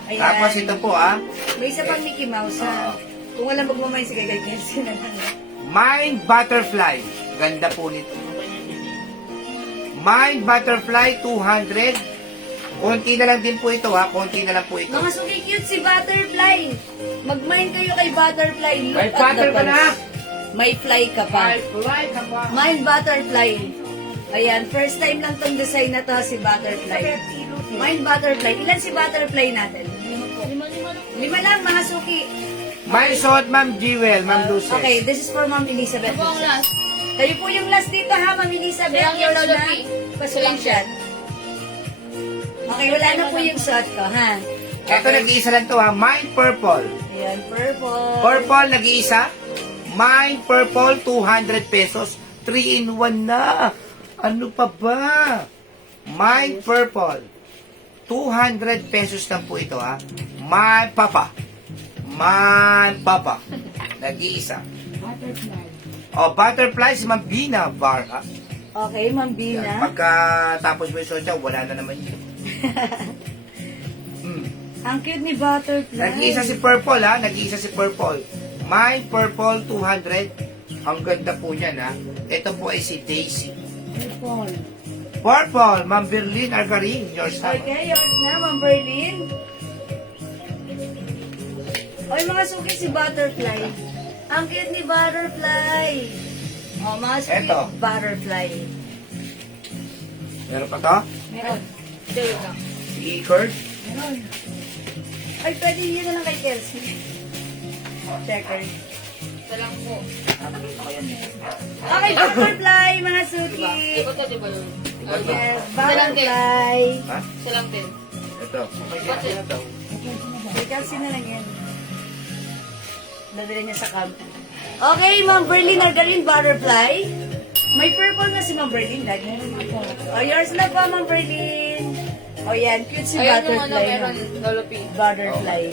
Ayan. Tapos ito po May isa pang Mickey Mouse, ha? Kung walang magmamay si Gagay Kelsey na lang. Mine Butterfly. Ganda po nito. Mine Butterfly 200. Konti na lang din po ito Konti na lang po ito. Mga suki cute si Butterfly. Mag-mine kayo kay Butterfly. Look May at butter the ka na. pants. May fly ka pa. Fly ka pa. Mine Butterfly. Ayan, first time lang tong design na to si Butterfly. Mine Butterfly. Ilan si Butterfly natin? Lima lang, mga suki. May suot Ma'am Jewel, Ma'am Luces. Okay, this is for Ma'am Elizabeth. Ito ang last. Kayo po yung last dito ha, Ma'am Elizabeth. Silang yung Yours Lolo na. P. Pa-screenshot. Okay, wala na po yung shot ko, ha? Ito nag-iisa lang to Mine Purple. Ayan, purple. Purple nag-iisa. Mine Purple 200 pesos. 3 in 1 na. Ano pa ba? Mine Purple. 200 pesos lang po ito Mine Papa. Mine Papa. Nag-iisa. Butterfly si Ma'am Bina Barha. Okay, Ma'am Yan. Bina. Pagka tapos mo yung suot niya, wala na naman yun. Ang cute ni Butterfly. Nag-iisa si Purple Nag-iisa si Purple. Mine Purple 200. Ang ganda po niyan Ito po ay si Daisy. Purple. Purple, Ma'am Berlin Algarin. Yours na. Okay, yours na, Ma'am Berlin. Oy, mga suki si Butterfly. Ang cute ni Butterfly. Oh, mga suki, Eto. Butterfly. Meron pa to? Meron. Dito lang. Si Ikert. Meron. Ay, pwede yun na lang kay Kelsey. Checker. Isa lang po. Okay, Butterfly, mga suki. Diba to, diba yun? Diba to? Yes, Isa lang din. Butterfly. Ha? Isa lang din. Ito. Ito. Kay Kelsey na lang yan. Dadala niya sa camp. Okay, Ma'am Berlin Algarin, Butterfly. May purple na si Ma'am Berlin. Lagi. Oh, yours na po, Ma'am Berlin. Oh, yan. Cute si Ayun yung Butterfly. meron. Lolo P. Butterfly.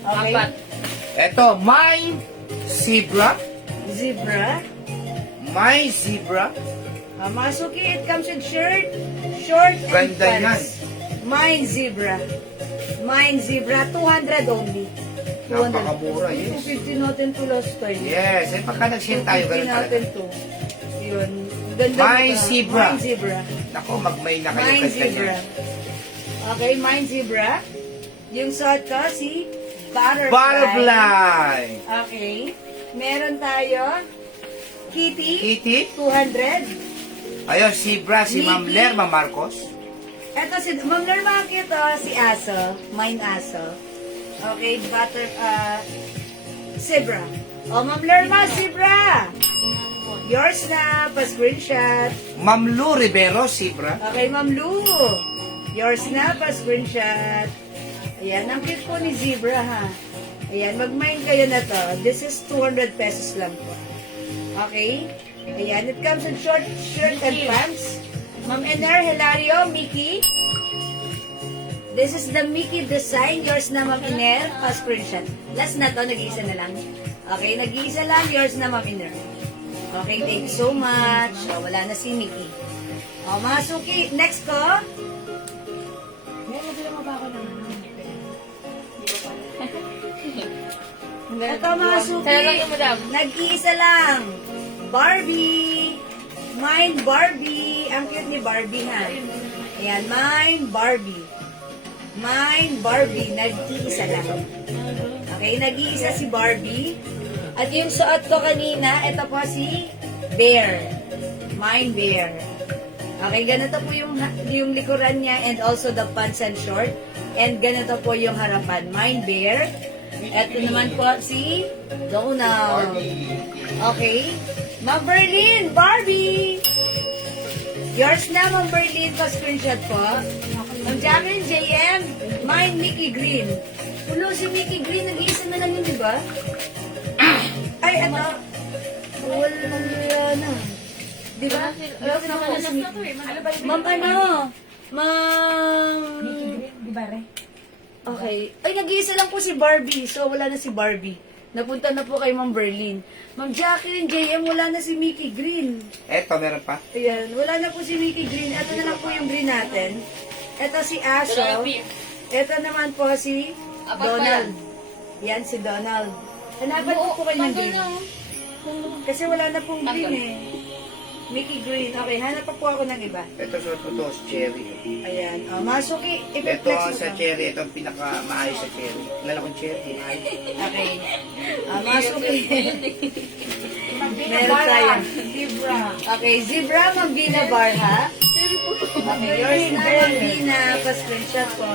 Okay. Apat. Ito, Mine Zebra. Zebra. My Zebra. Masuki, it comes with shirt, short, and Ganda pants. Mine Zebra. Mine Zebra, 200 only. 200. Napakamura, yes. 250 natin to last time. Yes, pagka nag-share tayo, 250 ganun talaga. natin to. Yun. Ganda Mine nito. Zebra. Mine Zebra. Nako, magmay na kayo Mine kasi Zebra. niya. Okay, Mine Zebra. Yung suot ko, si Butterfly. Butterfly. Okay. Meron tayo, Kitty, Kitty. 200. Ayun, Zebra, si Ma'am Mickey. Lerma Marcos. Eto si Ma'am Lerma ito, si Aso, Mine Aso. Okay, Zebra. Oh, Ma'am Lerma, Zebra. Yours na, pa-screenshot. Ma'am Lu Rivero, Zebra. Okay, Ma'am Lu. Yours na, pa-screenshot. Ayan, ang cute po ni Zebra, ha. Ayan, mag-mine kayo na to. This is 200 pesos lang po. Okay? Ayan, it comes in short shirt and pants. Ma'am Ener, Hilario, Mickey. This is the Mickey design. Yours na, Ma'am Ener. Pa-screenshot. Last na to, nag-iisa na lang. Okay, nag-iisa lang. Yours na, Ma'am Ener. Okay, thank you so much. O, wala na si Mickey. O, mga suki. Next ko. Meron sila mababa ng Ito mga suki. Sa'yo lang yung madam. Nag-iisa lang. Barbie. Mine Barbie. Ang cute ni Barbie, ha. Ayan, mine Barbie. Mine Barbie. Nag-iisa lang. Okay, nag-iisa si Barbie. At yung suot ko kanina, ito po si Bear. Mine Bear. Okay, ganito po yung likuran niya and also the pants and short. And ganito po yung harapan. Mine Bear. Ito naman po si Donald. Okay. Ma'am Berlin, Barbie! Yours na, Ma'am Berlin, pa-screenshot po. Ma'am Jacqueline, JM, mine, Mickey Green. Ulo, si Mickey Green, nag-iisa na lang yun, di ba? Ay, ano? Wala na. Di ba? Ma'am, ano? Ma'am... Di ba, Re? Okay. Ay, nag-iisa lang po si Barbie. So, wala na si Barbie. Napunta na po kay Ma'am Berlin. Ma'am Jacqueline, JM, wala na si Mickey Green. Eto, meron pa. Ayan, wala na po si Mickey Green. Ito na lang po yung green natin. Ito si Aso. Ito naman po si Apat pa Donald. Yan, si Donald. Hanapan po kayo ng green. Kasi wala na pong green eh. Mickey Green. Okay, hanap pa po ako ng iba. Ito, suot ko to, si Cherry. Ayan. Masuki, Ito, i-flex mo sa to. Cherry, ito ang pinaka-maayos sa Cherry. Kilala kong Cherry. Maayos. Okay. Masuki. Meron tayo. Zebra. Okay, Zebra, Magbina Barha. Okay, yours na, Magbina. Pa-screenshot po.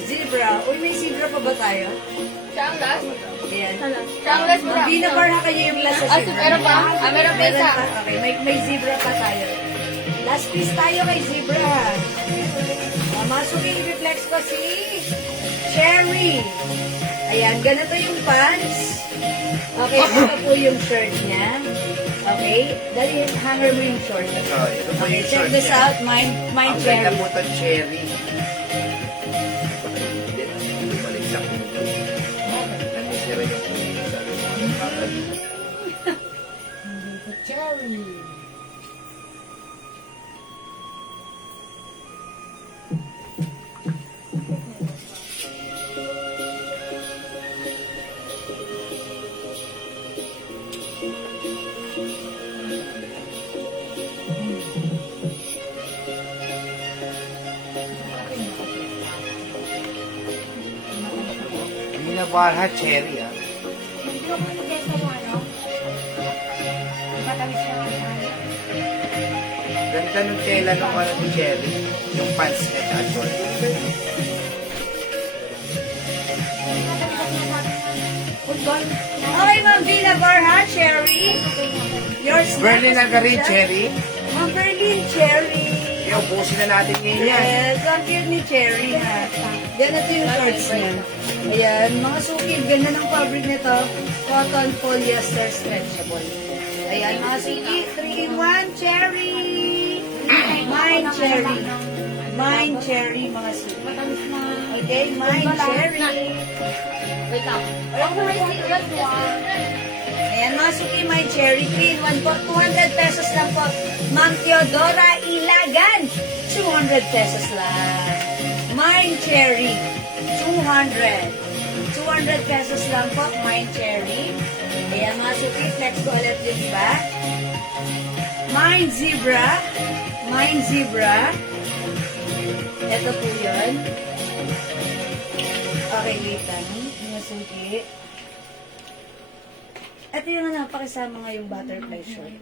Zebra. Uy, may zebra pa ba tayo? Siya ang last. Ayan. Siya ang last, bro. Magbina Barha kayo yung last sa Ah, zebra. meron pa? Meron pa isa. pa. Okay, may zebra pa tayo. Last piece tayo kay zebra. Masuki, i-reflex ko si Cherry. Ayan, ganito yung pants. Okay, ito po yung shirt niya. Okay, dali hanger mo yung short. Ito po Okay, yung check short this niya. out. Mine Ang Cherry. ganda po ito, Cherry. Balik sa puno. Nanisira yung puno sa Cherry. Mina Barha, Cherry, ah. Hindi ko po nag-guess na yung ano. Matamis na ano. Ganda nung tela nung ano ni Cherry. Yung pants niya at short. Football. Okay, Ma'am Vina Barha, Cherry. Yours na. Berlin ang garin, Cherry. Ma'am Berlin, Cherry. Yung ubusin na natin ngayon yan. Yes, ang cute ni Cherry ha. Ganito yung shorts niya. Ayan, mga suki, ganda ng fabric nito. Cotton polyester stretchable. Ayan, mga suki, 3-in-1, Cherry. Mine Cherry. Mine Cherry, mga suki. Matamis na. Okay, Mine Cherry. Wait lang. Ako may secret one. Ayan, mga suki, Mine Cherry. 3-in-1 po. 200 pesos lang po. Ma'am Teodora Ilagan. 200 pesos lang. Mine Cherry. 200. 200 pesos lang po. Mine Cherry. Ayan, mga suki, flex ko ulit yung iba. Mine Zebra. Mine Zebra. Ito po yun. Okay, wait lang. Mga suki. Ito yung napakasama nga yung butterfly short.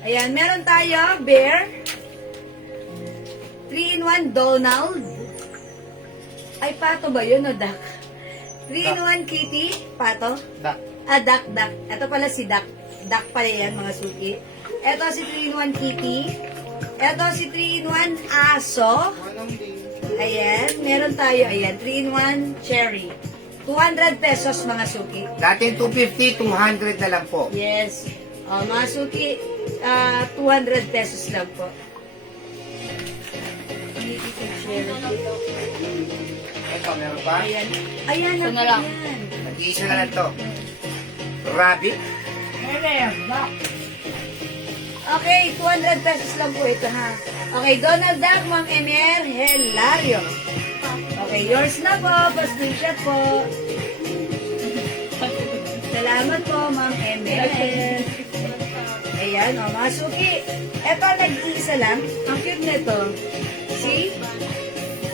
Ayan, meron tayo, bear. 3-in-1 Donald. Ay, pato ba yun o duck? 3-in-1 kitty, pato. Dak. Duck. Ito pala si duck. Duck pala yan, mga suki. Ito si 3-in-1 kitty. Ito si 3-in-1 aso. Ayan, meron tayo, ayan, 3-in-1 cherry. 200 pesos, mga suki. Dating 250, 200 na lang po. Yes. Mga suki, 200 pesos lang po. Ito, meron pa? Ayan. Ayan, Ito na lang. ayan. Nag-iisa na lang to. Rabbit. Okay, 200 pesos lang po ito, ha? Okay, Donald Duck, Ma'am Emer, Hilario. Okay, yours na po. Pa-screenshot po. Salamat po, Ma'am Emer. Ayan, mga suki. Ito, nag-iisa lang. Ang cute nito.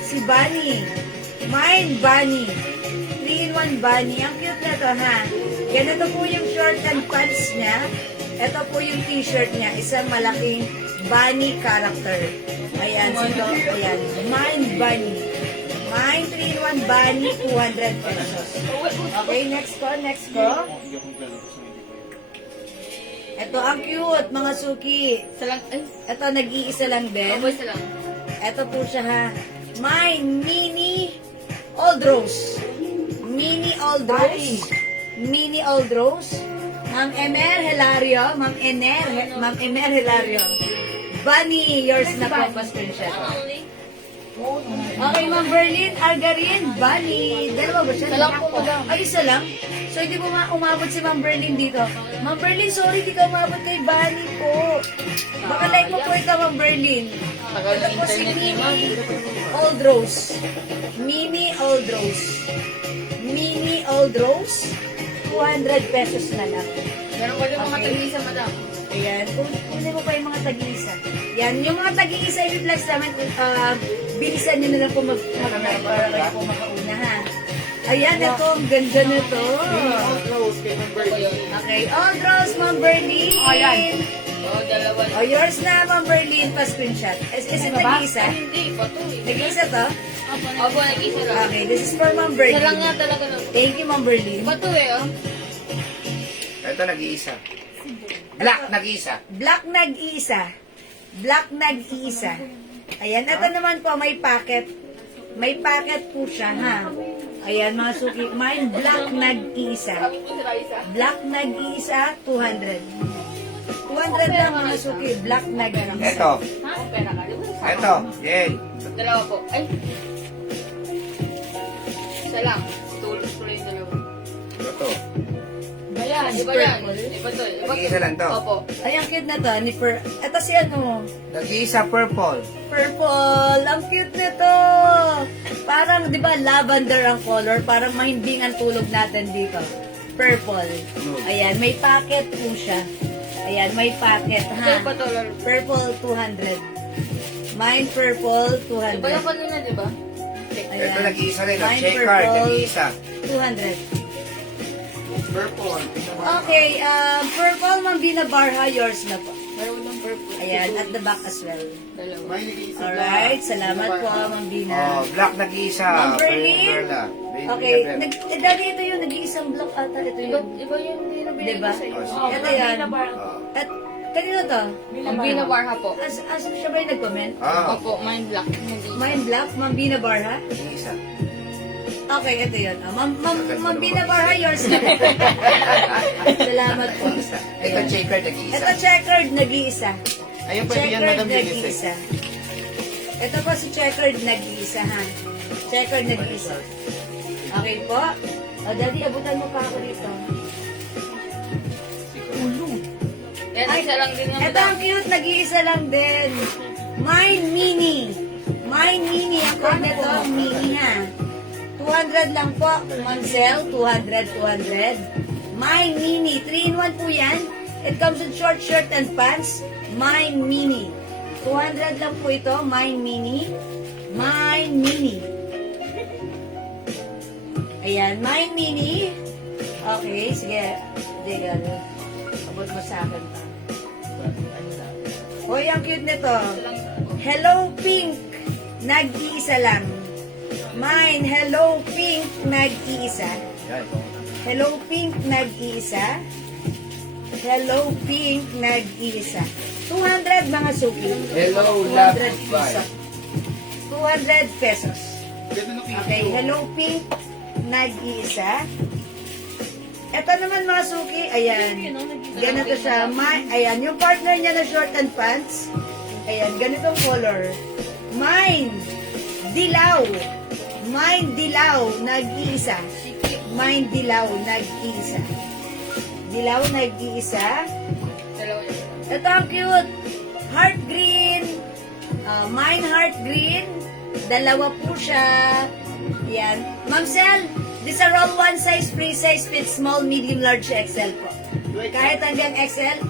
Si Bunny. Mine Bunny. 3-in-1 bunny. Ang cute na to, ha? Ganito po yung short and pants niya. Ito po yung t-shirt niya. Isang malaking bunny character. Ayan, sito. Ayan. Mine Bunny. Mine 3-in-1 bunny, 200 pesos. Okay, next ko, next ko. Ito, ang cute, mga suki. Isa lang. Ay, Ito, nag-iisa lang din. ako isa lang. Ito po siya, ha. Mine Mini Old Rose. Mini Old Rose. Mini Old Rose. Ma'am Emer Hilario. Ma'am Emer Hilario. Bunny, yours na po, pa-screenshot. Okay, Ma'am Berlin Argarin. Bunny. Dalawa ba siya? Isa lang po, madam. Ay, isa lang? So, hindi po umabot si Ma'am Berlin dito. Ma'am Berlin, sorry, di ka umabot kay Bunny po. Baka like mo po ito, Ma'am Berlin. Tagal Ito ng po si internet ni ma'am. Mini Old Rose. Mini Old Rose. Mini Old Rose. 200 pesos na lang. Meron pa din mga Okay. tag-isa, madam. Ayan. Kunin mo pa yung mga tag-iisa. Yan. Yung mga tag-iisa yung flex namin, bilisan nyo na lang po mag-like para kayo po makauna, ha. Ayan, ito. Ang ganda na to. Okay. Old Rose, Ma'am Berlin. Oo, dalawa lang. O, yours na, Ma'am Berlin. Pa-screenshot. Is it tag-iisa? Ay, hindi. Bato eh. Tag-iisa to? Opo, nag-isa lang. Okay, this is for Ma'am Isa lang Berlin. nga talaga lang. Thank you, Ma'am Berlin. Bato eh, oh. Ito, nag-iisa. Black, nag-iisa. Black nag-iisa. Black nag-iisa. Ayan, ito naman po, may packet. May packet po siya, ha? Ayan, mga suki. Mine, black nag-iisa. Sabi ko sila isa. Black nag-iisa, 200. 200 lang, mga suki. Black nag-iisa. Ito. Ang pera ka. Di ba? Ito. Yay. Dalawa po. Ay. Isa lang. Tulog ko rin dalawa. Ito. Ayan, iba yan. Iba to. Iba Nag-iisa lang to. Opo. Ay, ang cute na to. Ni ito si ano, Nag-iisa purple. purple. Ang cute nito. Parang, di ba, lavender ang color. Parang mahimbing ang tulog natin dito. Purple. Ayan, may packet po siya. Ayan, may packet, Ito ha? iba to, lalo. Purple, 200. Mine, purple, Iba yung 200. kanina, di ba? Ito, nag-iisa rin. Mine, Check card, purple, nag-iisa. 200. Purple. Okay, purple, Mambina Barha, yours na po. Meron ng purple. Ayan, at the back as well. Dalawa. Alright, salamat po, Mambina. Oh, black nag-iisa. Ma'am Berlin? Perla. Baby Okay, Gabriel. dati ito yun, nag-iisang block ata, ito Iba, yun. iba yung hindi na binigay Diba? ko sa'yo. Oh, Ito yan. Oh. At, kanino to? Ang binabarha po. As siya ba yung nag-comment? Ah, Opo, mine black. Nag-iisa. Mine Black, Mambina Barha? nag-iisa. Okay, ito yun. Mambina Barha, yours na po. Salamat po. Ito, check card, nag-iisa. Ito checkered, nag-iisa. Ayun, pwede yan, Checkered, Madam Unisex. nag-iisa. Ito po si checkered, nag-iisa, ha? Checkered, nag-iisa. Okay po. O, Daddy, abutan mo pa ako dito. Yan, isa lang din naman. Ito ang cute, nag-iisa lang din. Mine Mini. Mine Mini. Ang code nito, Mini, ha? 200 lang po. Mansell, 200, 200. Mine Mini. 3-in-1 po yan. It comes with short shirt and pants. Mine Mini. 200 lang po ito. Mine Mini. Mine Mini. Ayan, Mine Mini. Okay, sige. Sige, abot mo sa akin pa. Hoy, ang cute nito. Hello Pink. Nag-iisa lang. Mine, Hello Pink. Nag-iisa. Yan. Hello Pink. Nag-iisa. Hello Pink. Nag-iisa. 200 mga suki. Hello, love, 200 goodbye. pesos. 200 pesos. Okay, Hello Pink. Nag-iisa. Ito naman mga suki, ayan. Ganito siya. Ayan, yung partner niya na short and pants. Ayan, ganitong color. Mine, dilaw. Mine, dilaw, nag-iisa. Mine, dilaw, nag-iisa. Dilaw, nag-iisa. Dalawa yan. Ito ang cute. Heart green. Mine heart green. Dalawa po siya. Yan. Ma'am Sel, these are all one size, free size, fit small, medium, large, XL po. Kahit hanggang XL.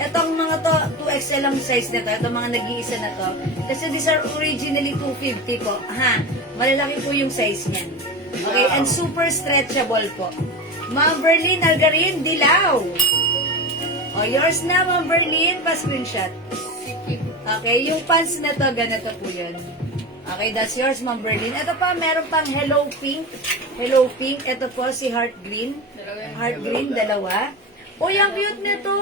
Itong mga to, 2XL ang size nito. Itong mga nag-iisa na to. Kasi these are originally 250 po. Ha? Malalaki po yung size niyan. Okay, and super stretchable po. Ma'am Berlin Algarin, Dilaw. O, yours na, Ma'am Berlin, pa-screenshot. Okay, yung pants na to, ganito po yun. Okay, that's yours, Ma'am Berlin. Ito pa, meron pang Hello Pink. Hello Pink. Ito po, si Heart Green. Heart Green, dalawa. Uy, ang cute nito.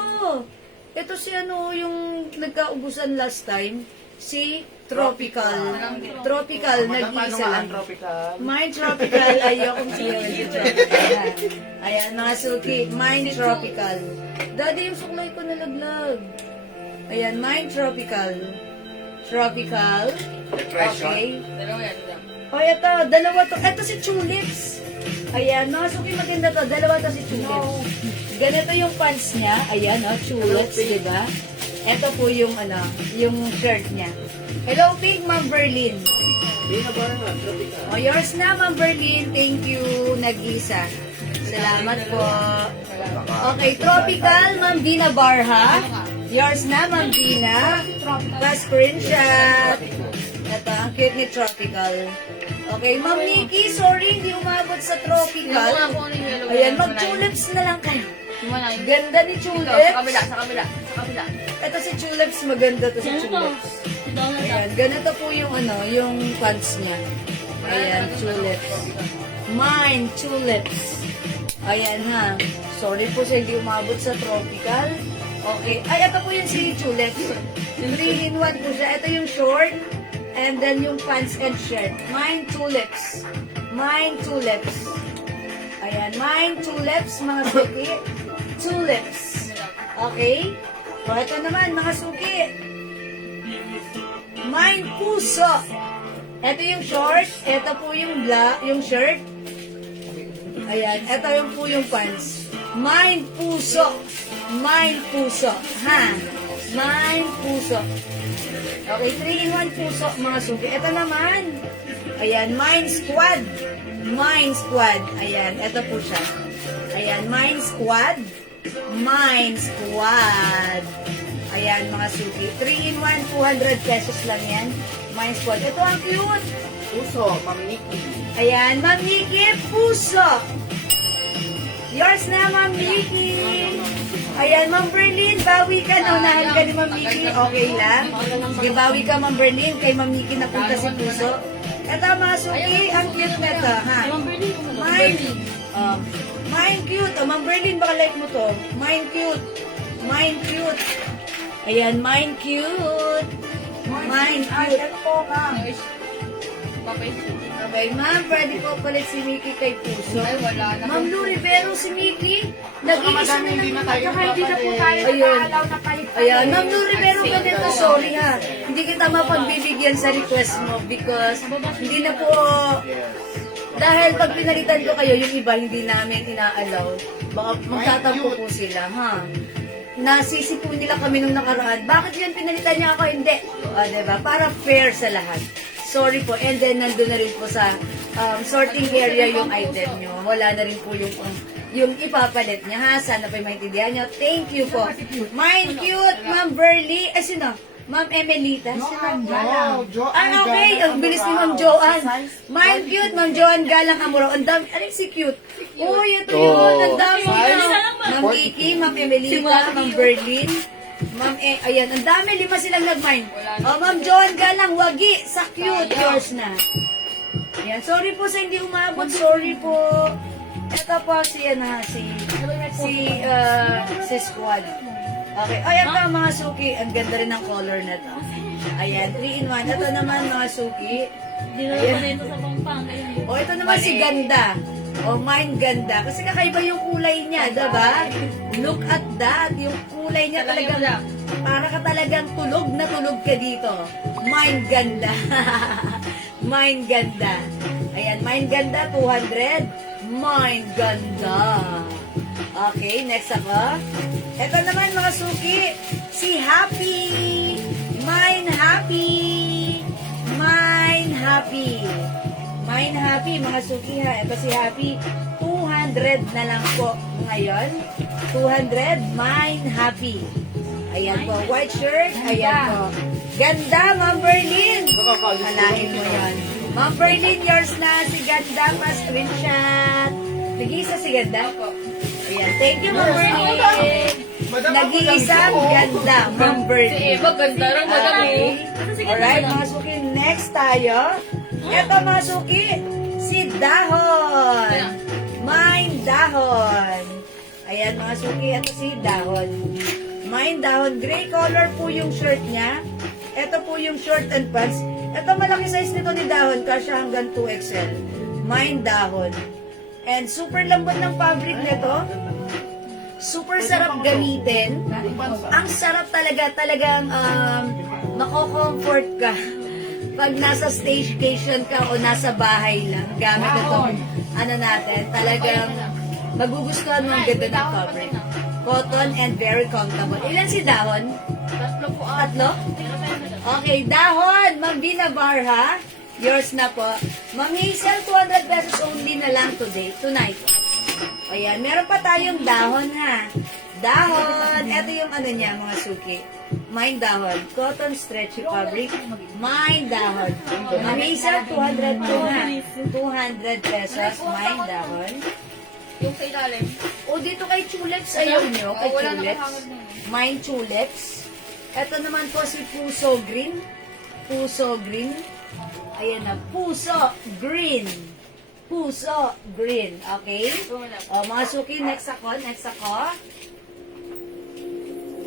Ito si ano, yung nagkaubusan last time. Si Tropical. Tropical, nag-iisa lang. Mine Tropical. Ayokong siya yung Tropical. Ayan, mga suki. Mine Tropical. Daddy, yung suklay ko nalaglag. Ayan, Mine Tropical. Tropical. Okay. Dalawa yan. O, ito, dalawa to. Ito si Tulips. Ayan, mga suki maganda to. Dalawa to si Tulips. Ganito yung pants niya. Ayan, Tulips, diba? Ito po yung, yung shirt niya. Hello, Pink, Ma'am Berlin. O, yours na, Ma'am Berlin. Thank you, nag-isa. Salamat po. Okay, Tropical, Ma'am Dina Barha. Yours na, Ma'am Dina. Pa-screenshot. Ito, ang cute ni Tropical. Okay, Ma'am Nikki, sorry, hindi umabot sa Yung mga Tropical. po ano yung yellow. Ayan, mag-tulips na lang kayo. Yung mga yun. Ganda ni Ito, Tulips. sa kabila, sa kabila, sa kabila. Ito si Tulips, maganda to si Tulips. Ayan, ganito po yung yung pants niya. Ayan, Tulips. Mine, Tulips. Ayan ha. Sorry po sa hindi umabot sa Tropical. Okay. Ay, ito po yung si Tulips. 3-in-1 po siya. Ito yung short. And then yung pants and shirt. Mine, Tulips. Mine, Tulips. Ayan, mine, Tulips, mga suki. Tulips. Okay? O, ito naman, mga suki. Mine, Puso. Ito yung short. Ito po yung shirt. Ayan, ito yung po yung pants. Mine, Puso. Mine, Puso. Ha? Mine, Puso. Okay, 3-in-1 puso, mga suki. Ito naman. Ayan, Mine Squad. Mine Squad. Ayan, ito po siya. Ayan, Mine Squad. Mine Squad. Ayan, mga suki. 3-in-1, 200 pesos lang yan. Mine Squad. Ito ang cute. Puso, Ma'am Nikki. Ayan, Ma'am Nikki, puso. Yours na, Ma'am Nikki. Ayan, Ma'am Berlin, bawi ka. Naunahan ka ni Ma'am Nikki. Okay lang. Sige, bawi ka, Ma'am Berlin. Kay Ma'am Nikki napunta si puso. Ito, mga suki, ang cute na ito, ha? Mine. Mine cute. Ma'am Berlin, baka like mo to. Mine cute. Mine cute. Ayan, mine cute. Mine cute. Papay. Okay, ma'am, pwede po palit si Mickey kay Puso. Ay, wala na. Ma'am Lou Rivero, si Mickey, nag-iisa na hindi na tayo Saka hindi na po tayo Ayun. nag-aalaw na palit. Ayan, Ma'am Lou Rivero, ganito, sorry ha. Hindi kita mapagbibigyan sa request mo because hindi na po, dahil pag pinalitan ko kayo, yung iba hindi namin inaalaw. Baka magtatampo po sila, ha? Nasisi po nila kami nung nakaraan. Bakit yan pinalitan niya ako? Hindi. Diba? Para fair sa lahat. Sorry po. And then, nandun na rin po sa sorting area yung item nyo. Wala na rin po yung ipapalit niya, ha? Sana pa maintindihan nyo. Thank you po. Mine cute, Ma'am Burley. Ay, sino? Ma'am Emelita. Ay, okay. Ang bilis ni Ma'am Joanne. Mine cute, Ma'am Joanne Galang Amuro. Ang dami. Alin si cute? Uy, ito yun. Ang dami na. Ma'am Kiki, Ma'am Emelita, Ma'am Berlin. Ma'am, ayan, ang dami, 5 silang nag-mine. Ma'am Joan Galang, wagi, sa cute, yours na. Ayan, sorry po sa hindi umabot, sorry po. Ito po si Squad. Okay, ayan pa mga suki, ang ganda rin ng color na to. Ayan, 3-in-1. Ito naman mga suki. Ayan. O, ito naman si Ganda. O, mine ganda. Kasi kakaiba yung kulay niya, diba? Look at that. Yung kulay niya talagang, para ka talagang tulog na tulog ka dito. Mine ganda. Mine ganda. Ayan, mine ganda, 200. Mine ganda. Okay, next ako. Ito naman mga suki, si Happy. Mine Happy. Mine Happy. Mine Happy, mga suki ha. Ito si Happy, 200 na lang po ngayon. 200, Mine Happy. Ayan po, white shirt. Ayan po. Ganda, Ma'am Berlin. Alahin mo yan. Ma'am Berlin, yours na. Si Ganda pa, screenshot. Nag-iisa si Ganda? Ayan, thank you, Ma'am Berlin. Nag-iisang ganda, Ma'am Si Berlin. Eva, ganda rin. Madami. Okay. Alright, mga suki, next tayo. Ito, mga suki, si Dahon. Mine Dahon. Ayan, mga suki, ito si Dahon. Mine Dahon. Gray color po yung shirt niya. Ito po yung short and pants. Ito, malaki size nito ni Dahon. Kasya hanggang 2XL. Mine Dahon. And super lambot ng fabric nito. Super sarap gamitin. Ang sarap talaga, talagang mako-comfort ka. Pag nasa staycation ka o nasa bahay lang, gamit itong ano natin, talagang magugustuhan mo ang ganda ng fabric. Cotton and very comfortable. Ilan si Dahon? Tatlo po. Tatlo? Okay, Dahon, Ma'am Vina Barha, yours na po. Ma'am Hazel, 200 pesos only na lang tonight. Ayan, meron pa tayong dahon ha. Dahon, eto yung ano niya mga suki. Mine Dahon, cotton stretchy fabric. Mine Dahon. Ma'am Hazel, 200 po ha. 200 pesos, Mine Dahon. Yung sa ilalim. O dito kay Tulips, ayaw nyo, kay Wala Tulips. nakahangar na yun. Mine Tulips. Ito naman po si Puso Green. Puso Green. Ayan na, Puso Green. Puso Green. Okay? O, mga suki, next ako.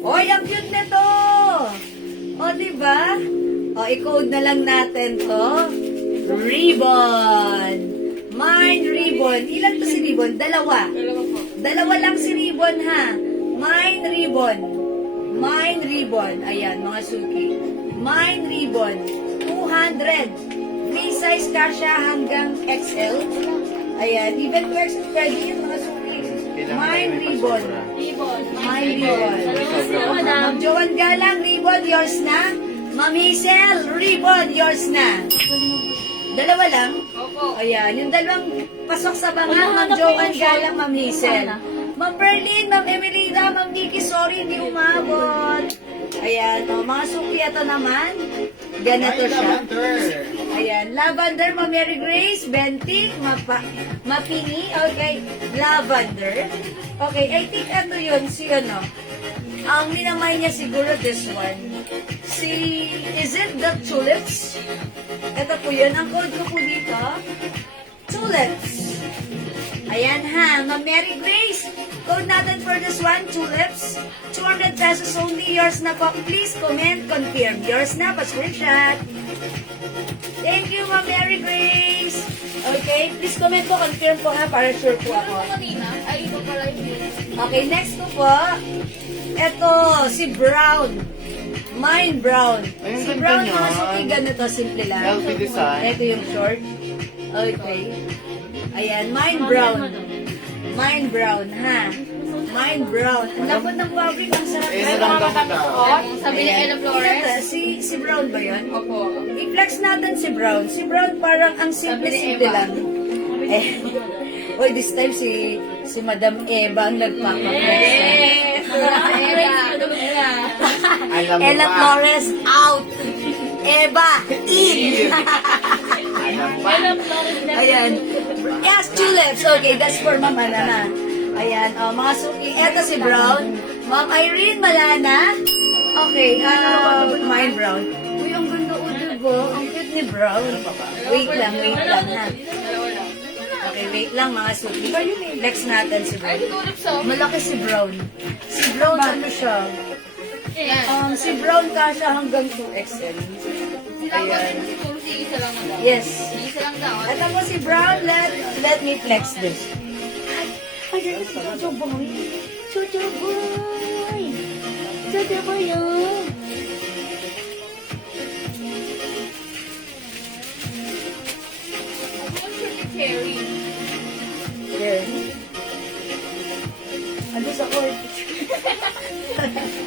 Oy, ang cute nito! O, diba? O, i-code na lang natin to. Ribbon. Mine Ribbon. Ilan to si Ribbon? Dalawa. Dalawa po. Dalawa lang si Ribbon, ha? Mine Ribbon. Mine Ribbon. Ayan, mga suki. Mine Ribbon. 200. Free size kasha hanggang XL. Ayan, even 2XL pwede yun, mga suki. Mine Ribbon. Ribbon. Mine Ribbon. Ma'am Joan Galang, Ribbon, yours na. Ma'am Hazel, Ribbon, yours na. Dalawa lang? Opo. Ayan, yung dalawang pasok sa banga, Ma'am Joan Galang, Ma'am Hazel. Ma'am Berlin, Ma'am Emelida, Ma'am Nikki, sorry, hindi umabot. Ayan, o, mga suki, ito naman. Ganito siya. Ayan, lavender, Ma'am Mary Grace, Bentic, Mapini, okay, lavender. Okay, I think ano yun, si ano, ang minamay niya siguro this one. Is it the tulips? Ito po yun, ang code ko po dito, tulips. Ayan ha, Ma'am Mary Grace, code natin for this one, tulips. 200 pesos only, yours na po. Please comment, confirm. Yours na, pa-screenshot. Thank you, Ma'am Mary Grace. Okay, please comment po, confirm po ha, para sure po ako. Kanina, ay iba pala yung Okay, next po po. Ito, si Brown. Mine Brown. Ayun, Si ganda Brown, niya. mga suki, ganito, simple lang. Healthy design. Ito yung short. Okay. Ayan, Mine Brown. Mine Brown, ha? Mine Brown. Ang lambot ng fabric, ang sarap. Eh, naramdaman ko. Sabi ni Ayan. Ella Flores. Ito, si Brown ba yun? Opo. I-flex natin si Brown. Si Brown parang ang simple-simple Eva. lang. Oy, this time si Madam Eva ang nagpapaplex. Alam mo Ella ba? Flores, out! Eva, in! Ella Flores. Ayan. Yes, tulips. Okay, that's for Mama na. Ayan, mga suki. Eto si Brown. Ma'am Irene Malana. Okay, mine Brown. Uy, ang ganda o, diba? Ang cute ni Brown. Wait lang ha. Okay, wait lang mga suki. Flex natin si Ay, Brown. tulips oh. Malaki si Brown. Si Brown, ano siya? Yan. Si Brown kasha hanggang 2XL. Silang Ayan. si tulips, isa lang na daw. Yes. Isa lang daw. Ito po si Brown, let me flex this. Ay, dito si Jojo Boy. Jojo Boy. Jojo Boy, oh. Ang shirt ni Cherry. There. Ano sa court?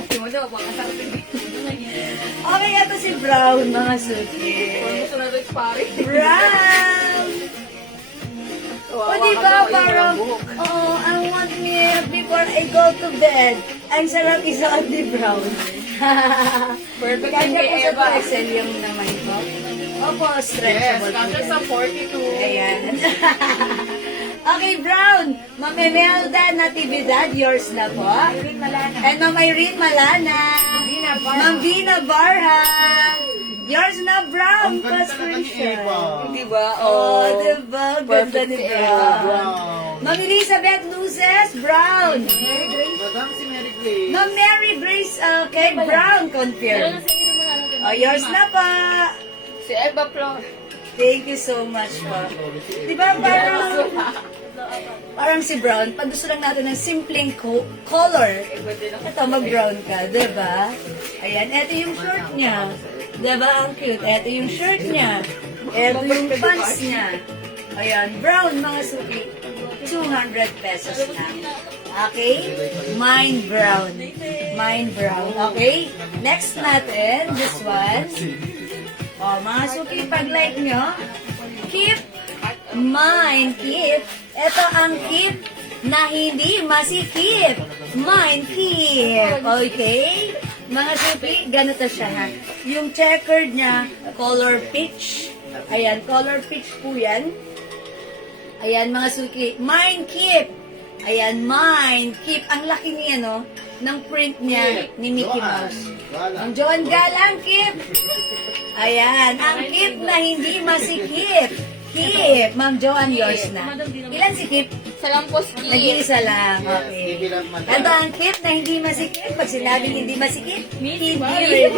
Hindi mo daw, baka sa akin. Okay, ito si Brown, mga suki. Kung gusto na ito pare. Brown! O, diba, parang, I want me before I go to bed. Ang sarap isuot ni Brown. Perfect Kaya yung kay po sa Eva. 2XL yung naman ko. O, po Yes, stretchable. kasha sa 42. Ayan. Okay, Brown. Ma'am Emelda Natividad, yours na po. And Ma'am Irene Malana. Ma'am Vina Barham. Yours na, Brown. Ang ganda talaga ni Pa-screenshot. Eva. Diba? Oh, diba? Ganda ni Perfect si Brown. Brown. Ma'am Elizabeth Luces, Brown. Madam si Mary Grace. Ma'am Mary Grace, okay, Brown, confirm. Oh, yours na pa. Si Eva Flor. Thank you so much po. Diba parang si Brown, pag gusto lang natin ng simpleng color, ito mag-brown ka, diba? Ayan, ito yung shirt niya. Diba, ang cute. Ito yung shirt niya. Ito yung pants niya. Ayan, brown mga suki. 200 pesos na. Okay? Mine brown. Mine brown. Okay? Next natin, this one. O, mga suki, pag-like nyo, keep mine, keep. Ito ang keep na hindi masikip. Mine, keep. Okay? Mga suki, ganito siya ha. Yung checkered niya, color peach. Ayan, color peach po yan. Ayan, mga suki, mine, keep. Ayan, mine, keep. Ang laki niya, no? Ng print niya ni Mickey Mouse. Ang Joan Galang, keep. Ayan, ang keep na hindi masikip. Keep. Ma'am Joan, yours na. Ilan si keep? Salampos Ki. Nag-iisa lang. Yes, Okay. hindi lang madam. Ito ang keep na hindi masikip. Pag sinabing hindi masikip, hindi Barbie.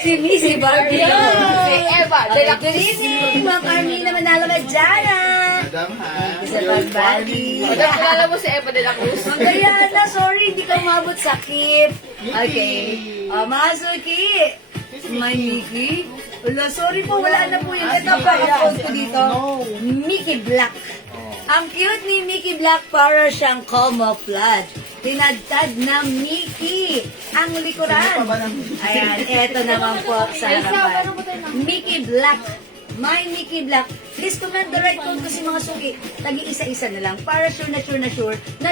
Si Missy Barbie. Si Eva. Okay, good evening, Ma'am Armina Manalo Madjana. Madam ha. Sa pagbali. Madam, kilala mo si Eva de la Cruz. Ang Gayana, sorry, hindi ka umabot sa keep. Okay. Masuki. My Mickey. Wala, sorry po, wala na po yun. Ito pa, upload ko dito. Mickey Black. Ang cute ni Mickey Black, para siyang camouflage. Tinadtad ng Mickey ang likuran. Ayan, eto naman po sa harapan. Mickey Black. My Mickey Black. Please comment the right code kasi mga suki. Tagi-isa-isa na lang para sure na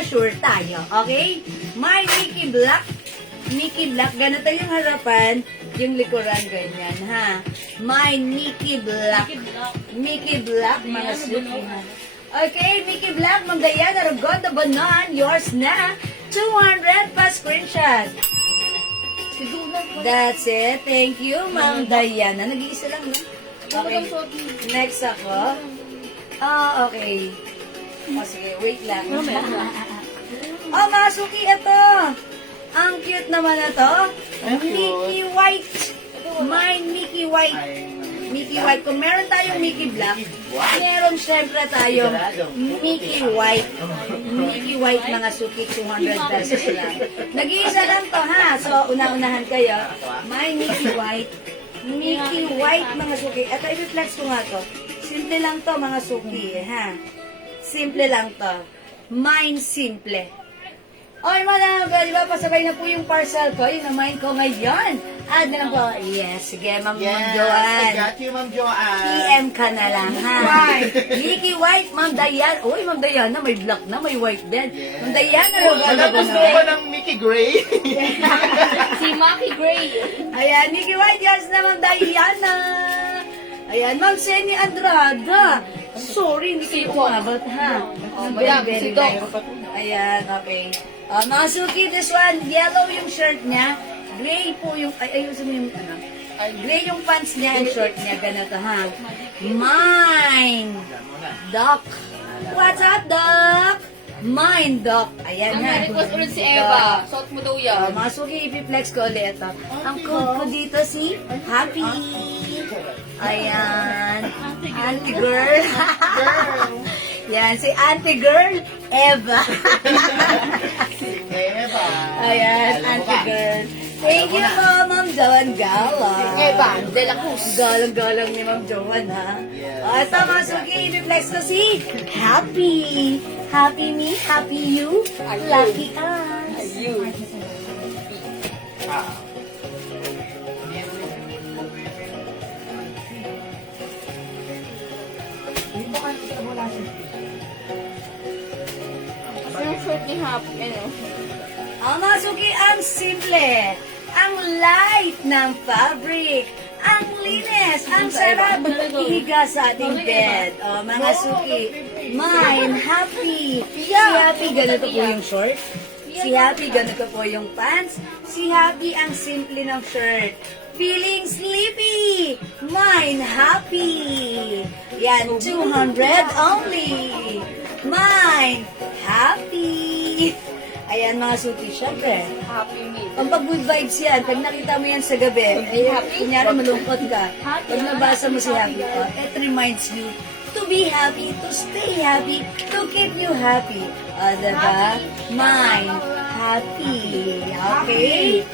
sure tayo. Okay? My Mickey Black. Mickey Black. Ganito yung harapan. Yung likuran, ganyan, ha? My Mickey Black. Mickey Black, mga suki, ha? Okay, Mickey Black, Ma'am Diana Rugondo Bonan, yours na. 200 pa screenshot. That's it. Thank you, Ma'am Diana. Nag-iisa lang, no? Okay. Next ako. Okay. Sige, wait lang. Mga suki, ito. Ang cute naman na to. Mickey White. Mine, Mickey White. Mickey White. Kung meron tayong Mickey Black, meron syempre tayong Mickey White. Mickey White, mga suki, 200 pesos lang. Nag-iisa lang to, ha? So, una-unahan kayo. My Mickey White. Mickey White, mga suki. Ito, i-reflex ko nga to. Simple lang to, mga suki, ha? Simple lang to. Mine simple. Oy, madam, di ba pasabay na po yung parcel ko? Yun ang mine ko ngayon. Add na lang po. Yes, sige, Ma'am Yes, Joanne. I got you, Ma'am Joanne. PM ka na lang, ha? Mickey White, Ma'am Diana. Uy, Ma'am Diana, may black na, may white din. Yes. Ma'am Diana, Madam, gusto ko ng Mickey Gray. Si Maki Gray. Ayan, Mickey White, yes na, Ma'am Diana. Ayan, Ma'am Seni Andrada. Sorry, hindi kayo umabot, ha? Madam, si Doc. Ayan, okay. Mga suki, this one, yellow yung shirt niya. Gray po yung, ayusin mo yung, ano. Gray yung pants niya and short niya. Ganito, ha? Mine. Doc. What's up, Doc? Mine, Doc. Ayan Ang na. request ulit si Eva. Suot mo daw yan. Mga suki, i-flex ko ulit ito. Ang code ko dito si Happy. Ayan. Auntie Girl. Yan, si Auntie Girl, Eva. Eva. Ayan, Auntie Girl. Thank you po, Ma'am Joan Galang. Eva de la Cruz. Galang-galang ni Ma'am Joan, ha? Yes. Ito, mga suki, i-flex ko si Happy. Happy me, happy you, lucky us. You. Kasi yung short ni Happy, ano. Ang mga suki, ang simple. Ang light ng fabric. Ang linis. Ang sarap. Ihiga sa ating bed. Oh, mga suki. Mine, happy. Si Happy, ganito po yung short. Si Happy, ganito po yung pants. Si Happy, ang simple ng shirt. Feeling sleepy. Mine, happy. Yan, 200 only. Mine, happy. Ayan mga suki, syempre. Happy meal. Ang pag-good vibes yan, pag nakita mo yan sa gabi, ay kunyari malungkot ka, pag nabasa mo si Happy ko, it reminds you to be happy, to stay happy, to keep you happy. Diba? Mine, happy. Okay?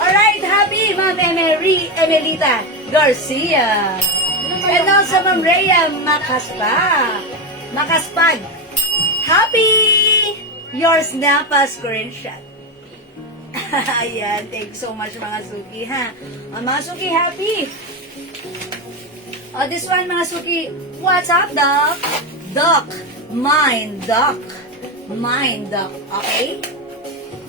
Alright, happy, Ma'am Emelita Garcia. And also, Ma'am Rhea Makaspag. Happy! Yours na pa screenshot. Ayan, thank you so much mga suki ha. Mga suki, happy! This one mga suki, what's up, Doc? Doc, mine, Doc. Mine, Doc, okay?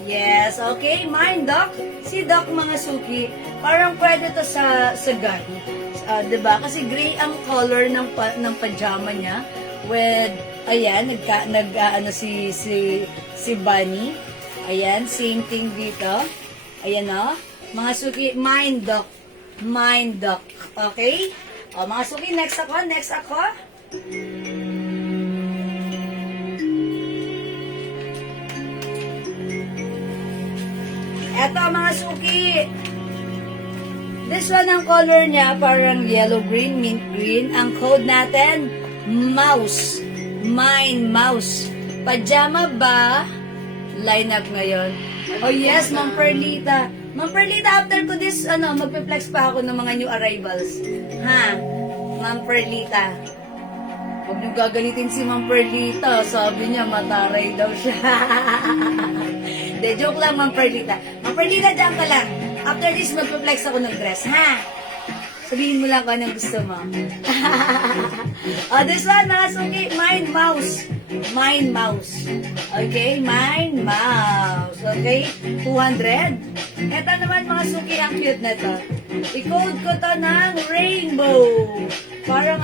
Yes, okay, mine, Doc. Si Doc mga suki, parang pwede to sa guy. Diba? Kasi gray ang color ng pajama niya with ayan, si Bunny. Ayan, same thing dito. Ayan o. Mga suki, mine Doc. Mine Doc. Okay? O, mga suki, next ako. Eto, mga suki. This one, ang color niya, parang yellow-green, mint-green. Ang code natin, mouse. Mine, mouse. Pajama ba? Line up ngayon. Oh yes, Ma'am Perlita. Ma'am Perlita, after ko this, magpe-flex pa ako ng mga new arrivals. Ha? Ma'am Perlita. Huwag niyo gagalitin si Ma'am Perlita. Sabi niya, mataray daw siya. De, joke lang, Ma'am Perlita. Ma'am Perlita, dyan ka lang. After this, magpe-flex ako ng dress. Ha? Sabihin mo lang kung anong gusto mo. This one, mga suki, mine mouse. Mine mouse. Okay, mine mouse. Okay, 200. Ito naman, mga suki, ang cute na to. I-code ko to ng rainbow. Parang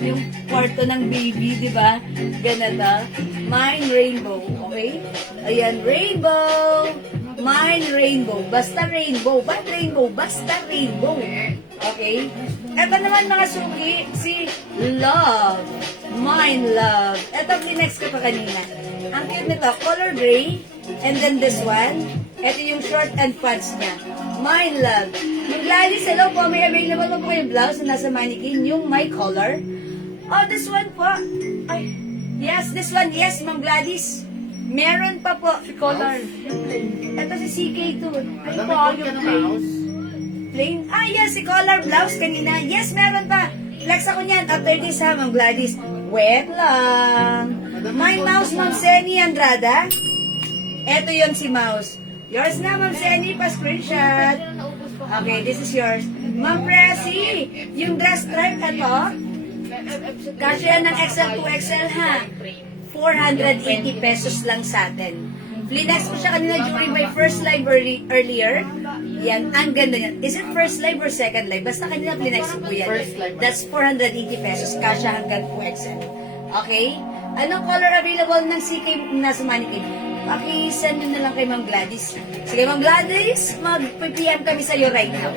yung kwarto ng baby, di ba? Ganito. Mine rainbow. Okay? Ayan, rainbow. Mine rainbow. Basta rainbow. Ba't rainbow? Basta rainbow. Okay? Ito naman mga suki, si Love. Mine Love. Ito, klinex ko pa kanina. Ang cute nito, color gray. And then this one, ito yung short and pants niya. Mine Love. Yung Gladys, hello po, may available pa po yung blouse na nasa mannequin, yung my color. Oh, this one po. Ay, yes, this one, yes, Ma'am Gladys. Meron pa po. Si color. Ito si CK2. Ay po, yung plain. Plain? Ah, yes, si color blouse kanina. Yes, meron pa. Flex ako niyan. After this ha, Ma'am Gladys. Wait lang. My mouse, Ma'am Seni Andrada. Ito yun si mouse. Yours na, Ma'am Seni. Pa-screenshot. Okay, this is yours. Ma'am Presi, yung dress stripe, ito. Kasi yan ng XL to XL ha. 480 pesos lang sa atin. Flinex ko siya kanina during my first live earlier. Yan, ang ganda niyan. Is it first live or second live? Basta kanina flinex ko yan. That's 480 pesos. Kasha hanggang 2XL. Okay? Anong color available ng CK nasa mannequin? Paki-send nyo na lang kay Ma'am Gladys. Sige, Ma'am Gladys, mag-PM kami sa'yo right now.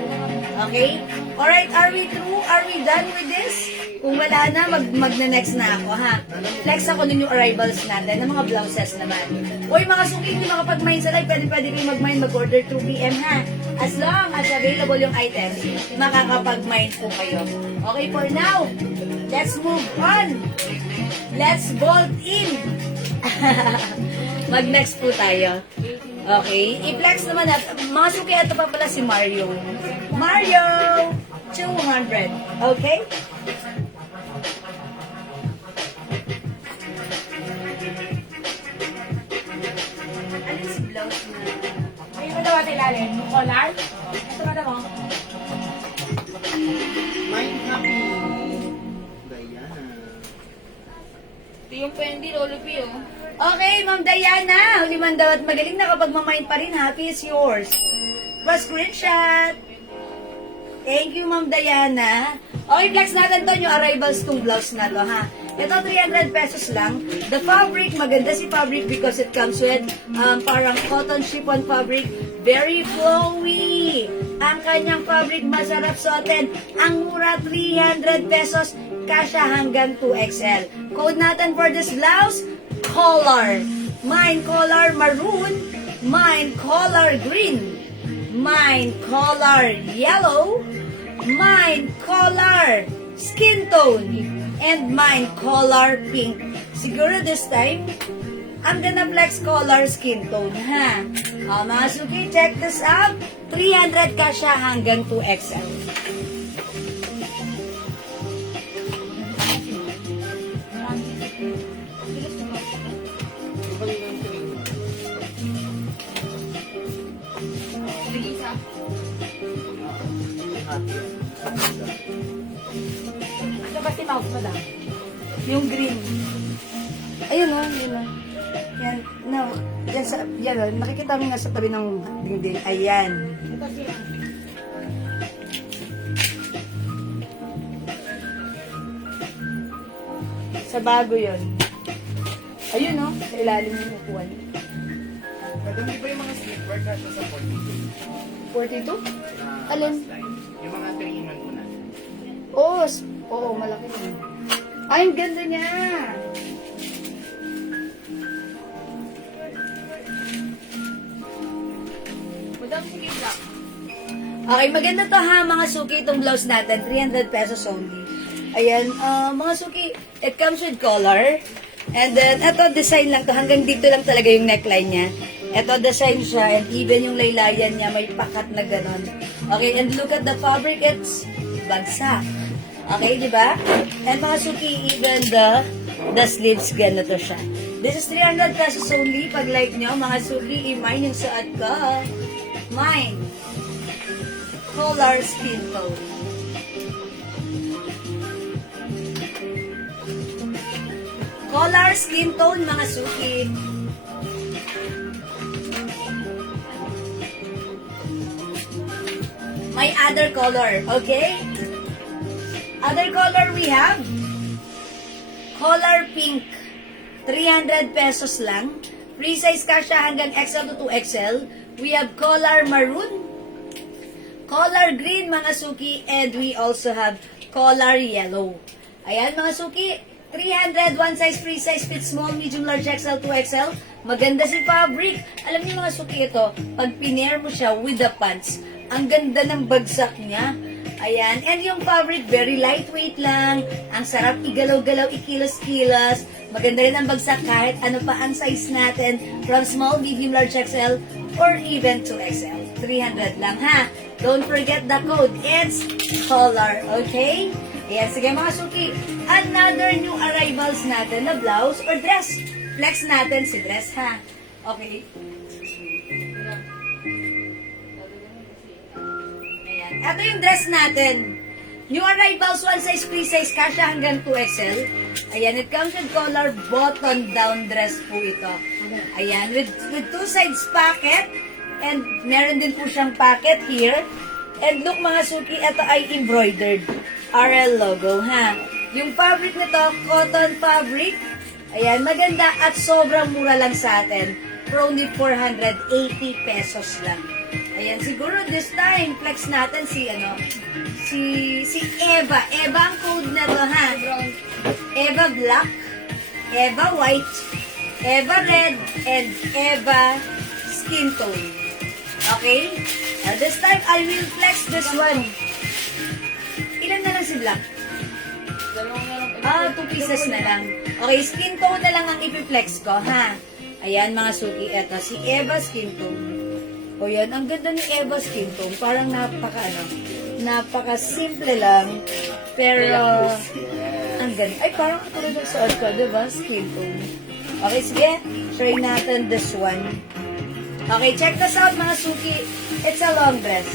Okay? Alright, are we through? Are we done with this? Kung wala na, magna-next na ako, ha? Flex ako ng new arrivals natin, ng mga blouses naman. Uy, mga suki, hindi makapag-mine sa live, pwede kayo mag-mine, mag-order 2 PM, ha? As long as available yung items, makakapag-mine po kayo. Okay, for now, let's move on. Let's bolt in. Mag-next po tayo. Okay, i-flex naman natin. Mga suki, ito pa pala si Mario. Mario! 200. Okay? Alin si blouse na? Ay, yung daw natin ilalim. Yung collar. Ito na mo. Mind happy. Diana. Ito yung Fendi, Lolo P, oh. Okay, Ma'am Diana. Huli man daw at magaling na kapag mamind pa rin. Happy is yours. Pa-screenshot. Thank you, Ma'am Diana. Okay, flex natin to yung arrivals tong blouse na to, ha? Ito, 300 pesos lang. The fabric, maganda si fabric because it comes with parang cotton chiffon fabric. Very flowy. Ang kanyang fabric, masarap suotin. Ang mura, 300 pesos. Kasya hanggang 2XL. Code natin for this blouse, color. Mine color maroon. Mine color green. Mine color yellow. Mine color skin tone. And mine color pink. Siguro this time, I'm gonna flex color skin tone, ha? Mga suki, check this out. 300 kasya hanggang 2XL. Ano ba si Mouse, madam? Yung green. Ayun o, yun o. Yan, no, yan, yan o, nakikita mo nga sa tabi ng dingding. Ayan. Ito siya. Sa bago yun. Ayun o, sa ilalim yung upuan. Madam, di ba yung mga slipper kasya sa 42? 42? Alin? Yung mga 3-in-1 ko na. Oo, oo, malaki yun. Ay, ang ganda niya. Madam, sige black. Okay, maganda to ha, mga suki, itong blouse natin. 300 pesos only. Ayan, mga suki, it comes with collar. And then, eto, design lang to. Hanggang dito lang talaga yung neckline niya. Eto, design siya. And even yung laylayan niya, may pakat na ganon. Okay, and look at the fabric. It's bagsak. Okay, di ba? And mga suki, even the sleeves, ganito siya. This is 300 pesos only. Pag like nyo, mga suki, i-mine yung suot ko. Mine. Color skin tone. Color skin tone, mga suki. May other color, okay? Other color we have color pink. 300 pesos lang. Free size kasya hanggang XL to 2XL. We have color maroon, color green, mga suki, and we also have color yellow. Ayan, mga suki, 300, one size, free size, fit small, medium, large, XL, 2XL. Maganda si fabric. Alam niyo mga suki, ito, pag pinair mo siya with the pants, ang ganda ng bagsak niya. Ayan, and yung fabric, very lightweight lang. Ang sarap igalaw-galaw, ikilos-kilos. Maganda rin ang bagsak kahit ano pa ang size natin. From small, medium, large, XL, or even 2XL. 300 lang, ha? Don't forget the code. It's color, okay? Ayan, sige mga suki. Another new arrivals natin na blouse or dress. Flex natin si dress, ha? Okay. Ayan. Ito yung dress natin. New arrivals, one size, free size, kasya hanggang 2XL. Ayan, it comes with collar button-down dress po ito. Ayan, with two sides pocket. And meron din po siyang pocket here. And look mga suki, ito ay embroidered. RL logo, ha? Yung fabric nito, cotton fabric. Ayan, maganda at sobrang mura lang sa atin. For only 480 pesos lang. Ayan, siguro this time, flex natin si Eva. Eva ang code na to, ha? Eva black, Eva white, Eva red, and Eva skin tone. Okay? Now this time, I will flex this one. Ilan na lang si black? Ah, 2 pieces na lang. Okay, skin tone na lang ang ipiflex ko, ha? Ayan, mga suki, eto, si Eva skin tone. O yan, ang ganda ni Eva skin tone. Parang napaka-simple lang. Pero, ang ganda. Ay, parang tulad ng suot ko, diba? Skin tone. Okay, sige. Try natin this one. Okay, check this out, mga suki. It's a long dress.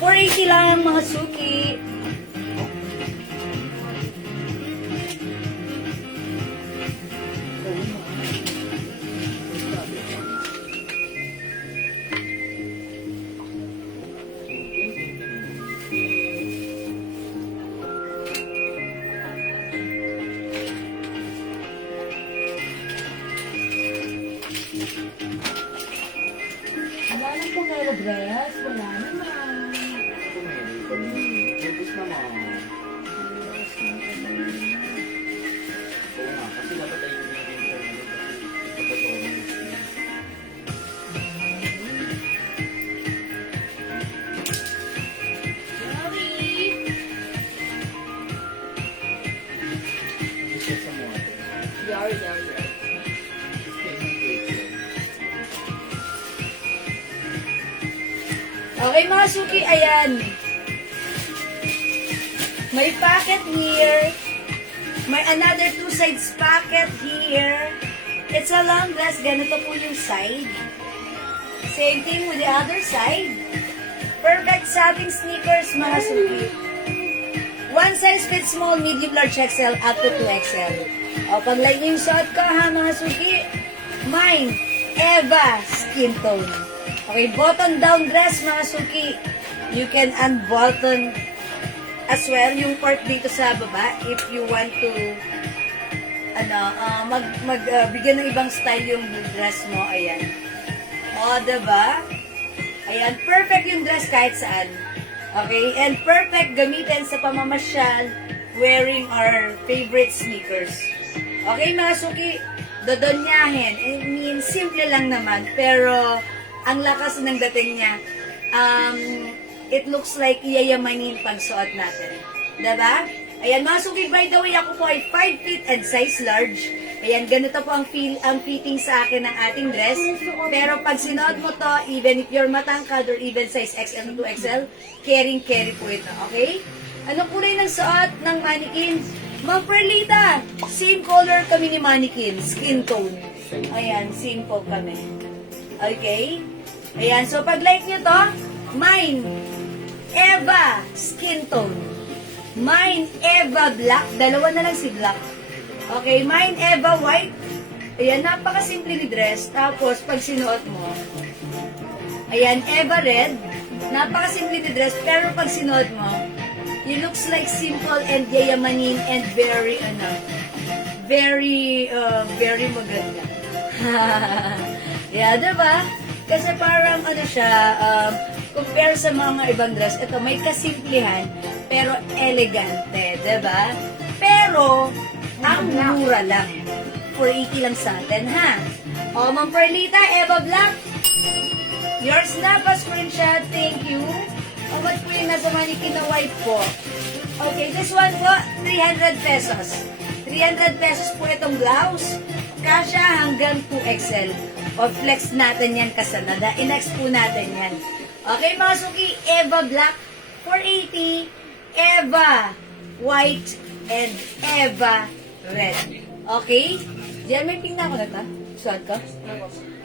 480 lang, mga suki. ko dress? Wala naman. Buntis naman. Oo nga, kasi dapat tayo yung winter na rin kasi pagkatawag. Gusto sa mga ito. Yari, yari, yari. Okay mga suki, ayan. May pocket here. May another 2 sides pocket here. It's a long dress. Ganito po yung side. Same thing with the other side. Perfect satin sneakers, mga suki. One size fits small, medium, large XL, up to 2XL. O, pag like yung suot ko ha, mga suki. Mine, Eva skin tone. Okay, button down dress, mga suki. You can unbutton as well yung part dito sa baba if you want to bigyan ng ibang style yung dress mo. Ayan. O, diba? Ayan, perfect yung dress kahit saan. Okay, and perfect gamitin sa pamamasyal wearing our favorite sneakers. Okay, mga suki, dodonyahin. I mean, simple lang naman, pero ang lakas ng dating niya. It looks like yayamanin pag suot natin. Diba? Ayan, mga suki, by the way, ako po ay 5 feet and size large. Ayan, ganito po ang fitting sa akin ng ating dress. Pero pag sinuot mo to, even if you're matangkad or even size XL to 2XL, carry po ito, okay? Ano kulay ng suot ng mannequin? Ma'am Perlita, same color kami ni mannequin, skin tone. Ayan, same po kami. Okay? Ayan, so pag like nyo to, mine, Eva, skin tone. Mine, Eva, black. Dalawa na lang si black. Okay, mine, Eva, white. Ayan, napakasimple ni dress. Tapos, pag sinuot mo, ayan, Eva, red. Napakasimple ni dress. Pero pag sinuot mo, you looks like simple and yayamanin and very maganda. Yeah, diba? Kasi parang siya, compare sa mga ibang dress, ito may kasimplihan, pero elegante, diba? Pero, ang mura lang. 480 lang sa atin, ha? O, Ma'am Perlita, Eva Black, yours na pa screenshot, thank you. O, ba't po yung nasa mannequin na white po? Okay, this one po, 300 pesos. 300 pesos po itong blouse. Kasya hanggang 2XL. O, flex natin yan kasanada. I-next po natin yan. Okay, mga suki, Eva Black, 480, Eva White, and Eva Red. Okay? Diyan, may pink na ako na ta? Suot ko?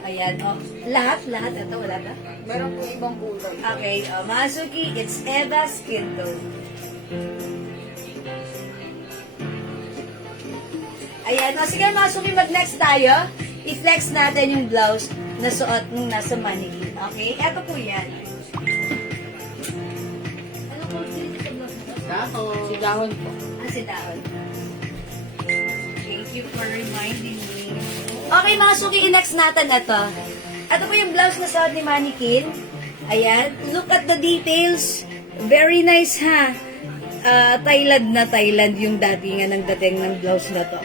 Ayan, o. Lahat, ito, wala ka? Meron po ibang kulay. Okay, mga suki, it's Eva skin tone. Ayan, o, sige mga suki, mag-next tayo. I-flex natin yung blouse na suot nung nasa mannequin. Okay? Eto po yan. Ano po si blouse na to? Dahon. Si Dahon po. Si Dahon. Thank you for reminding me. Okay mga suki, i-next natin ito. Ito po yung blouse na suot ni mannequin. Ayan. Look at the details. Very nice ha. Thailand na Thailand yung datingan ng dating ng blouse na to.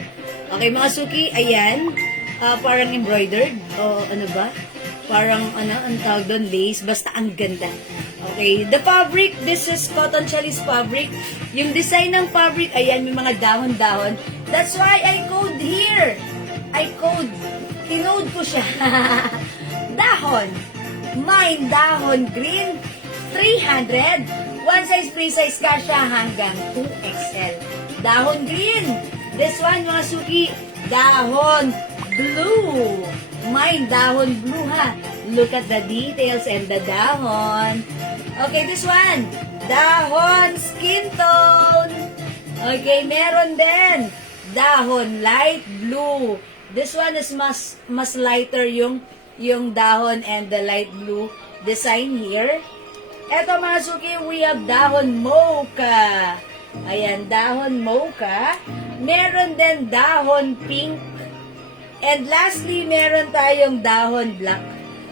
Okay mga suki, ayan. Parang embroidered. O ano ba? Parang ang tawag doon, lace. Basta ang ganda. Okay. The fabric, this is cotton chalis fabric. Yung design ng fabric, ayan, may mga dahon-dahon. That's why I code here. Tinode ko siya. Dahon. Mine dahon green. 300. One size, free size ka siya hanggang 2XL. Dahon green. This one, mga suki, dahon blue. Mine, dahon blue, ha. Look at the details and the dahon. Okay, this one, dahon skin tone. Okay, meron din. Dahon light blue. This one is mas lighter yung dahon and the light blue design here. Eto mga suki, we have dahon mocha. Ayan, dahon mocha. Meron din dahon pink. And lastly, meron tayong dahon black.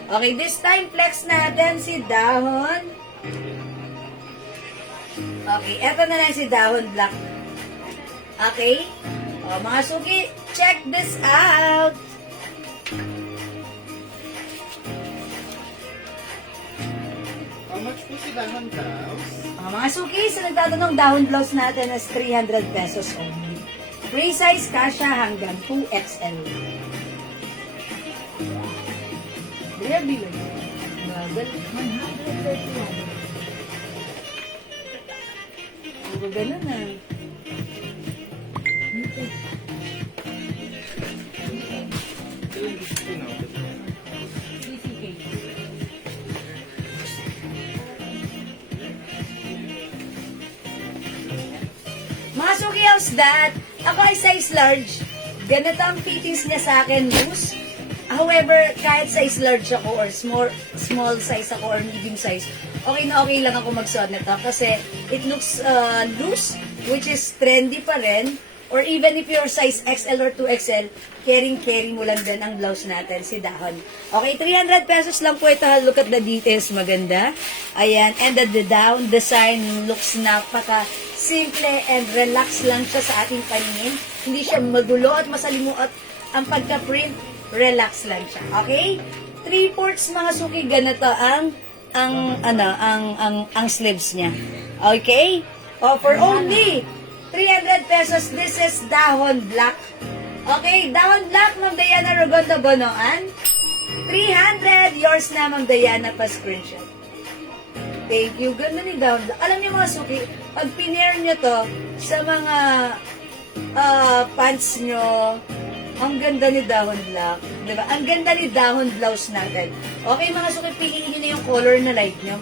Okay, this time flex natin si dahon. Okay, eto na lang si dahon black. Okay? O, mga suki, check this out. How much po si Dahon Blouse? Mga suki, sa nagtatanong, dahon blouse natin is 300 pesos only. Free size, kasha hanggang 2XL. Kaya bilang. Bagal. 131. Puro ganun na. Mga suki, how's that? Ako ay size large. Ganito ang fittings niya sa akin, loose. However, kahit size large ako or small size ako or medium size, okay na okay lang ako magsuot nito kasi it looks loose, which is trendy pa rin. Or even if you're size XL or 2XL, carry mo lang din ang blouse natin, si dahon. Okay, 300 pesos lang po ito. Look at the details, maganda. Ayan, and the down design looks napaka simple and relax lang siya sa ating paningin. Hindi siya magulo at masalimuot. Ang pagka-print, relax lang siya. Okay? 3/4 mga suki, ganito ang sleeves niya. Okay? O, for only 300 pesos, this is dahon black. Okay, dahon black, Ma'am Diana Rogondo Bonoan. 300, yours na, Ma'am Diana, pa-screenshot. Thank you. Ganda ni dahon black. Alam niyo mga suki, pag pinair niyo to sa mga pants niyo, ang ganda ni dahon black. Diba? Ang ganda ni dahon blouse natin. Okay mga suki, piliin niyo na yung color na like niyo.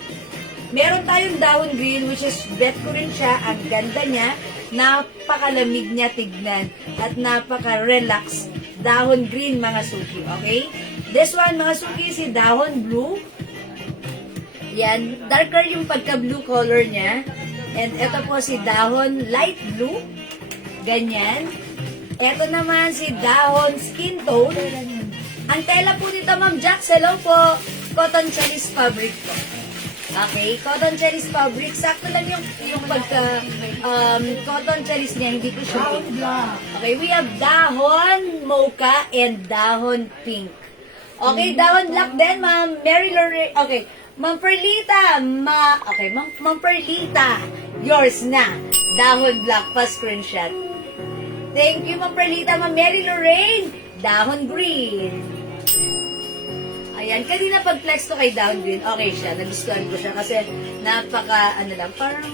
Meron tayong dahon green, which is bet ko rin siya. Ang ganda niya. Napakalamig niya tignan. At napaka-relax. Dahon green, mga suki. Okay? This one, mga suki, si dahon blue. Yan. Darker yung pagka-blue color niya. And ito po si dahon light blue. Ganyan. Ito naman si dahon skin tone. Ang tela po dito, Ma'am Jax, hello po. Cotton Chinese fabric po. Okay, cotton Chinese fabric. Sakto lang yung pagka cotton Chinese niya, hindi ko siya pink. Okay, we have dahon mocha and dahon pink. Okay, dahon black din, Ma'am Mary Lorraine. Okay, Ma'am Perlita, Ma'am Perlita, yours na. Dahon black pa screenshot. Thank you, Ma'am Perlita. Ma'am Mary Lorraine, dahon green. Ayan, kanina pag-flex ko kay dahon green, okay siya. Nagustuhan ko siya kasi napaka, parang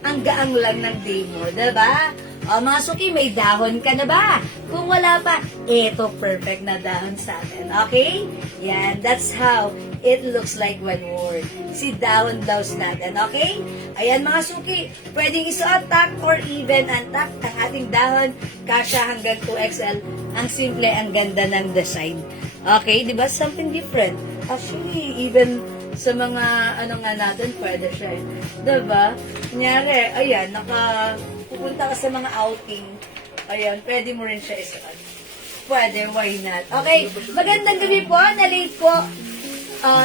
ang gaang lang ng day mo, diba? O, mga suki, may dahon ka na ba? Kung wala pa, eto perfect na dahon sa atin, okay? Yan, that's how it looks like when worn. Si dahon blouse natin, okay? Ayan, mga suki, pwedeng isuot tuck or even untuck ang ating dahon, kasya hanggang 2XL. Ang simple, ang ganda ng design. Okay, di ba? Something different. Actually, even sa mga natin, pwede siya. Diba? Kunyari, ayan, pupunta ka sa mga outing. Ayan, pwede mo rin siya isuot. Pwede, why not? Okay, magandang gabi po. Na-late po.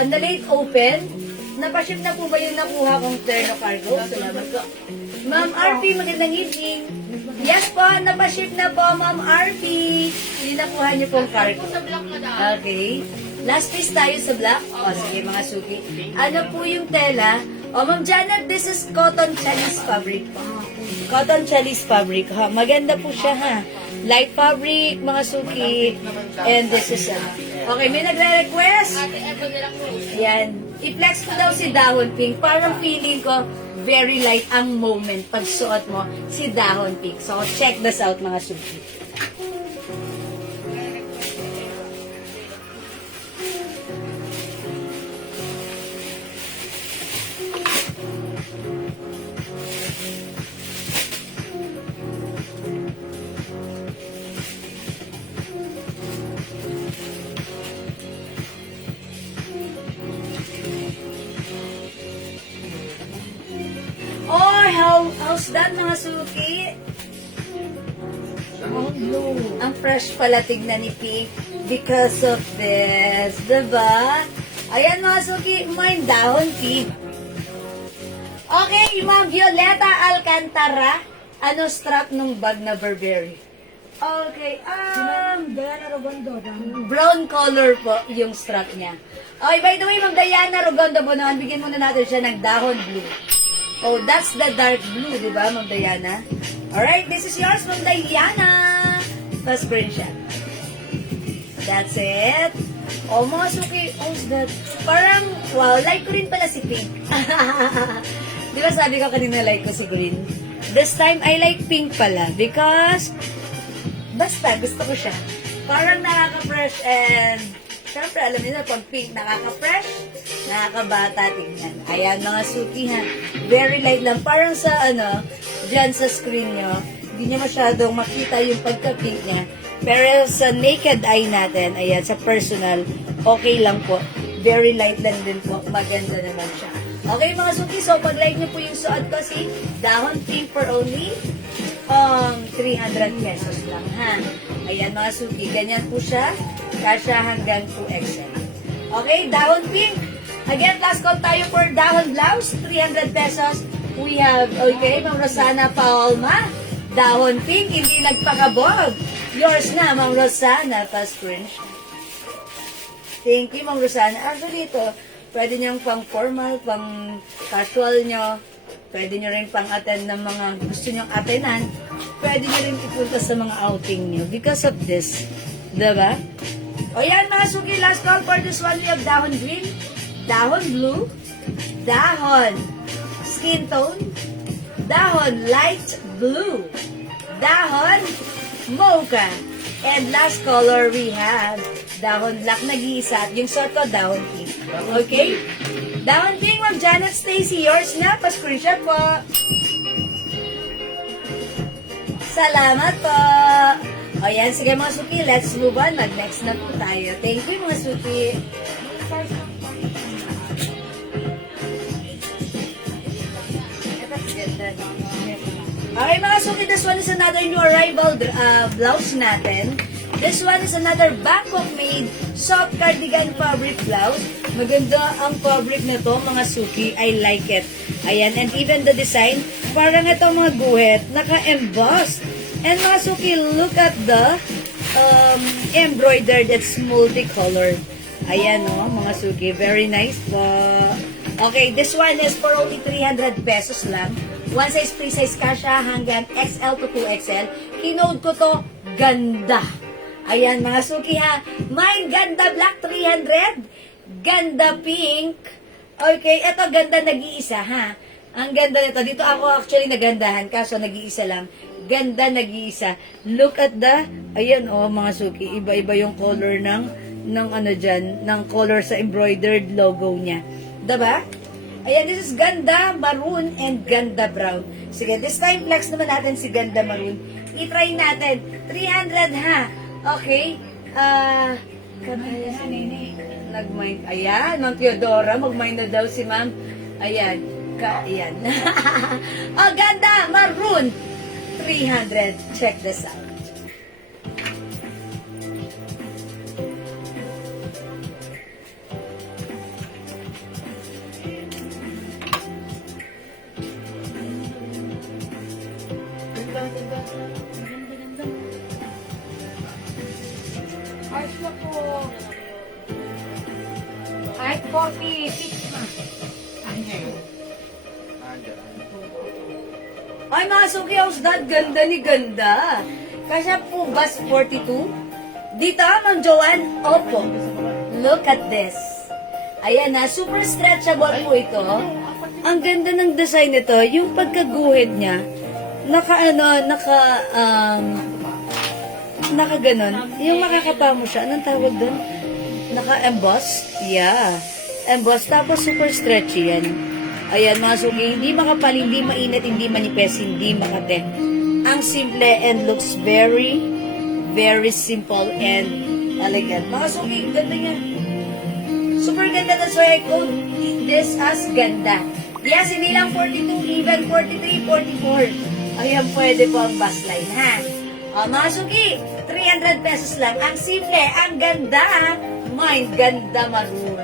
Na-late open. Napaship na po ba yung nakuha kong terno cargo? Salamat po. Ma'am RP, magandang evening. Yes po, napaship na po, Ma'am RP. Hindi nakuha niyo pong cargo. Okay. Last piece tayo sa black. O, sige mga suki. Ano po yung tela? O, Ma'am Janet, this is cotton Chinese fabric po. Cotton Chinese fabric. Ha? Maganda po siya, ha? Light fabric, mga suki. And this is, okay, may nagre-request. Yan. I-flex ko daw si dahon pink. Parang feeling ko, very light ang moment pag suot mo si dahon pink. So, check this out, mga suki. How's that, mga suki? Ang fresh pala tignan ni Pink because of this. Diba? Ayan mga suki, may dahon pink. Okay, Ma'am Violeta Alcantara. Ano strap ng bag na Burberry? Okay, Diana Robondo. brown color po yung strap niya. Okay, by the way, Ma'am Diana Rogondo Bonoan, bigyan muna natin siya ng dahon blue. Oh, that's the dark blue, di ba, Ma'am Diana? Alright, this is yours, Ma'am Diana. First print siya. That's it. Oh, mga suki, oh, that. Parang, wow, like ko rin pala si Pink. Di ba sabi ko kanina like ko si Green? This time, I like Pink pala because basta, gusto ko siya. Parang nakaka-fresh and syempre, alam niyo na, pag pink, nakaka-fresh, nakakabata tingnan. Ayan, mga suki ha. Very light lang. Parang sa, dyan sa screen nyo, hindi nyo masyadong makita yung pagka-pink niya. Pero sa naked eye natin, ayan, sa personal, okay lang po. Very light lang din po. Maganda naman siya. Okay, mga suki, so pag-like nyo po yung suot ko, si dahon pink for only 300 pesos lang, ha? Ayan, mga suki, ganyan po siya. Kasya hanggang 2XL. Okay, dahon pink. Again, last call tayo for dahon blouse, 300 pesos. We have, okay, Ma'am Rosana Palma, dahon pink, hindi nagpakabog. Yours na, Ma'am Rosana, fast print. Thank you, Ma'am Rosana. Actually, ito, pwede niyang pang formal, pang casual nyo. Pwede nyo rin pang-attend ng mga gusto nyong attendan. Pwede nyo rin ipunta sa mga outing nyo because of this. Diba? O yan mga suki, last call for this one. We have dahon green, dahon blue, dahon skin tone, dahon light blue, dahon mocha, and last color we have dahon black nag-iisa at yung sort ko dahon pink. Okay? Dahon pink, Ma'am Janet Stacy, yours na. Pa-screenshot po. Salamat po. O yan, sige mga suki, let's move on. Mag-next na po tayo. Thank you mga suki. Okay mga suki, this one is another new arrival blouse natin. This one is another Bangkok made soft cardigan fabric blouse. Maganda ang fabric na to, mga suki. I like it. Ayan, and even the design, parang ito mga guhit, naka-embossed. And mga suki, look at the embroidered. It's multicolored. Ayan o, mga suki. Very nice po. Okay, this one is for only 300 pesos lang. One size, free size kasha hanggang XL to 2XL. Kinode ko to, ganda. Ayan, mga suki ha. May ganda black, 300. Ganda pink. Okay, eto ganda nag-iisa ha. Ang ganda nito. Dito ako actually nagandahan, kaso nag-iisa lang. Ganda nag-iisa. Look at the, ayan oh mga suki, iba-iba yung color ng ano dyan, ng color sa embroidered logo niya. Diba? Ayan, this is ganda maroon and ganda brown. Sige, this time flex naman natin si ganda maroon. I-try natin. 300 ha. Okay. Nag-mind. Ayan, Ma'am Theodora. Mag-mind na daw si Ma'am. Ayan. Ayan. Oh, ganda. Maroon. 300. Check this out. Ayos na po. Ay, 46 na. Ay, mga suki, how's that? Ganda ni ganda. Kasi po, bus 42. Dito, Ma'am Joanne. Opo. Look at this. Ayan na, super stretchable po ito. Ang ganda ng design nito, yung pagkaguhid niya, naka ganon. Yung makakapa mo siya, anong tawag doon? Naka-emboss? Yeah. Emboss, tapos super stretchy yan. Ayan, mga suki, hindi makapal, hindi mainit, hindi manipes, hindi makate. Ang simple and looks very, very simple and elegant. Mga suki, ganda niya. Super ganda, that's why I call this as ganda. Yes, hindi lang 42, even 43, 44. Ayan, pwede po ang bus line, ha? O, mga suki, 300 pesos lang. Ang simple, ang ganda, mind, ganda maroon.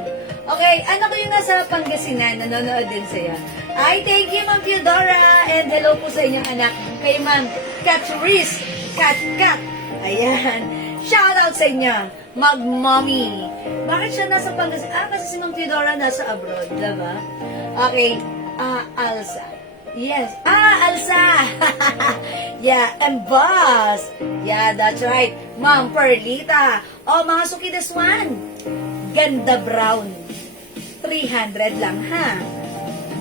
Okay, anak ko yung nasa Pangasinan, nanonood din sa'yo. Ay, thank you, Ma'am Theodora. And hello po sa inyong anak, kay Ma'am Catherese. Cat. Ayan. Shout out sa inyo, Mag-mommy. Bakit siya nasa Pangasinan? Kasi si Ma'am Theodora nasa abroad, diba? Okay, Alsa. Yes. Alsa! Yeah, and boss. Yeah, that's right. Ma'am Perlita. Oh, mga suki, this one. Ganda brown. 300 lang, ha?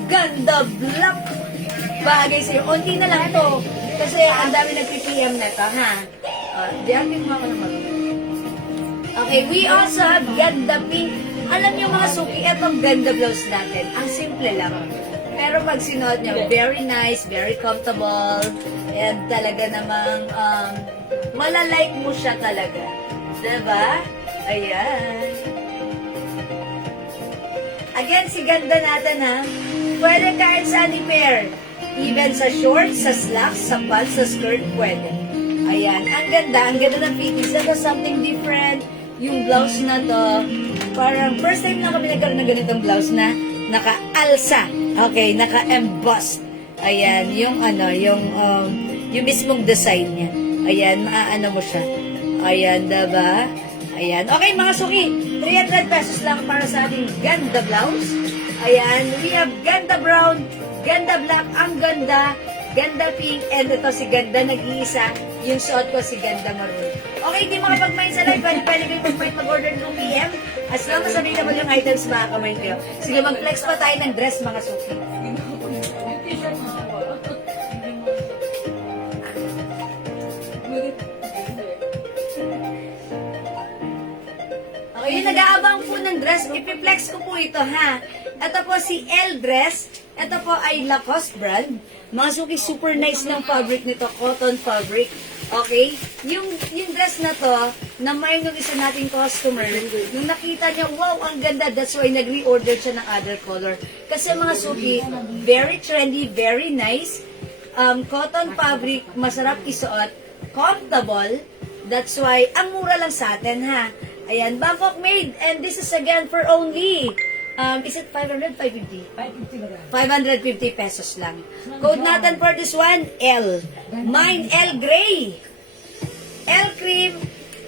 Ganda black. Bagay sa'yo. Unti na lang to. Kasi ang dami nag-PPM na to, ha? Diyan mo ako ng marunong. Okay, we also have ganda pink. Alam niyo mga suki, etong ganda blouse natin. Ang simple lang. Pero pag sinuot niya, very nice, very comfortable, and talaga namang malalike mo siya talaga. Diba? Ayan. Again, si ganda natin, ha? Pwede kahit sa any pair. Even sa shorts, sa slacks, sa pants, sa skirt, pwede. Ayan. Ang ganda ng fittings. Ito something different. Yung blouse na to, parang first time lang kami nagkaroon ng ganitong blouse na naka-alsa. Okay, naka-embossed. Ayan, yung mismong design niya. Ayan, maaano mo siya. Ayan, diba? Ayan. Okay, mga suki, 300 pesos lang para sa ating ganda blouse. Ayan, we have ganda brown, ganda black, ang ganda, ganda pink, and ito si ganda nag-iisa. Yung suot ko si ganda maroon. Okay, hindi makapag-mind sa live. Pwede kayo mag-order ng PM. As long as available yung items, makakamind kayo. Sige, mag-flex pa tayo ng dress, mga suki. Okay, yung nag-aabang po ng dress, ipiplex ko po ito, ha? Ito po si L dress. Ito po ay Lacoste brand. Mga suki, super nice ng fabric nito. Cotton fabric. Okay? Yung dress na to, na may nung isa nating customer, nung nakita niya, wow, ang ganda. That's why nag-reorder siya ng other color. Kasi mga suki, very trendy, very nice. Cotton fabric, masarap isuot. Comfortable. That's why, ang mura lang sa atin, ha? Ayan, Bangkok made. And this is again for only, is it 500, 550? 550 pesos lang. Code natin for this one, L. Mine, L gray. L cream,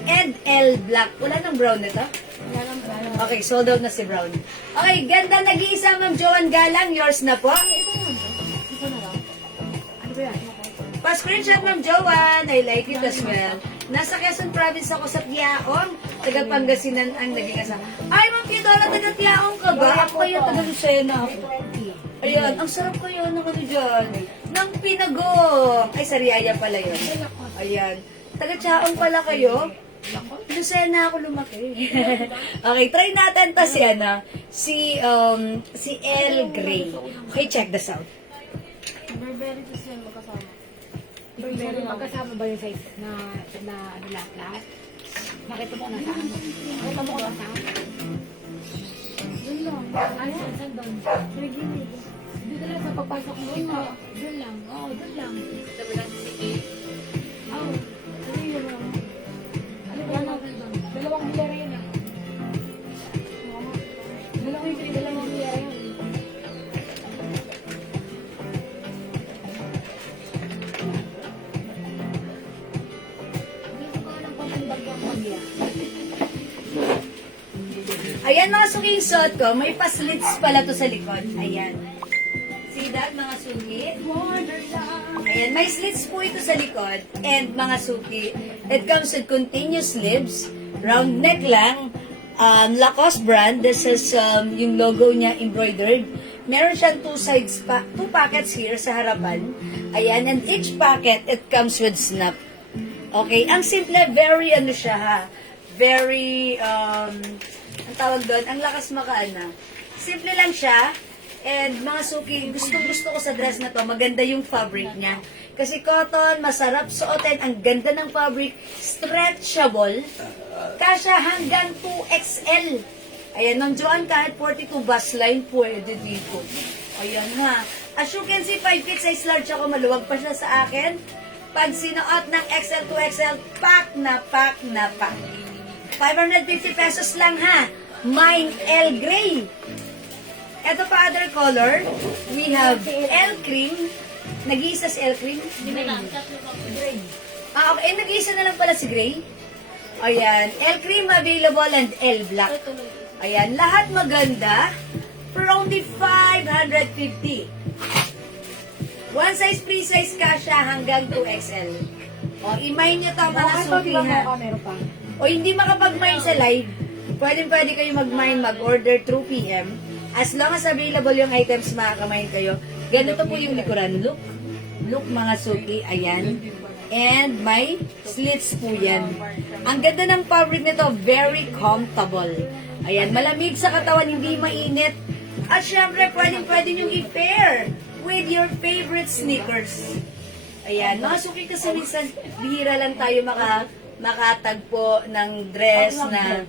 and L black. Wala nang brown nito? Okay, sold out na si brown. Okay, ganda nag-iisa, Ma'am Joan Galang. Yours na po. Pa-screenshot, Ma'am Joan. I like it as well. Nasa Quezon Province ako sa Tiaong. Taga Pangasinan ang naging asama. Ay, Ma'am Theodora, taga Tiaong ka ba? Ako kayo, taga Lucena ako. Ayan, ang sarap kayo ng ano dyan. Ng pinagong. Ay, Sariaya pala yun. Ayan. Taga Tiaong pala kayo. Lucena ako lumaki. Okay, try natin ta si L Gray. Okay, check this out. Burberry to siya magkasama. Burberry magkasama ba yung size na ano lahat? Nakita mo na saan? Nakita mo na saan? Doon lang. Ay, saan doon? Sa gilid. Dito lang sa pagpasok mo. Doon lang. Oo, doon lang. Dito lang si Kate. Oo. Ano yun lang? Ano ba natin doon? Dalawang bilyara yun ah. Dalawang bilyara yun. Ayan mga suki, yung suot ko, may paslits pala to sa likod. Ayan. See that mga suki? Ayan, may slits po ito sa likod. And mga suki, it comes with continuous sleeves, round neck lang, Lacoste brand. This is yung logo niya embroidered. Meron siyang two pockets here sa harapan. Ayan, and each pocket, it comes with snap. Okay, ang simple, very ano siya ha. Very, ang tawag doon, ang lakas makaana. Simple lang siya. And mga suki, gustong-gusto ko sa dress na to, maganda yung fabric niya. Kasi cotton, masarap suotin, ang ganda ng fabric, stretchable. Kasya hanggang 2XL. Ayan, nung Joan, kahit 42 bust line, pwede dito. Ayan ha. As you can see, 5 feet size large ako, maluwag pa siya sa akin. Pag sinuot ng XL to XL, pack na pack na pack. 550 pesos lang ha. Mine L Gray. Ito pa other color. We have L Cream. Nag-iisa si L Cream. Ah, okay. Nag-iisa na lang pala si Gray. Ayan. L Cream available and L Black. Ayan. Lahat maganda. For only 550. One size, free size ka siya hanggang 2XL. O, i-mine nyo to mga suki ha. Meron pa. O hindi makapag-mine sa live, pwede kayo mag-mine, mag-order through PM. As long as available yung items, makaka-mine kayo. Ganito po yung likuran. Look mga suki, ayan. And may slits po yan. Ang ganda ng fabric nito, very comfortable. Ayan, malamig sa katawan, hindi mainit. At syempre, pwede nyo i-pair with your favorite sneakers. Ayan, mga suki kasi minsan, bihira lang tayo makatagpo ng dress na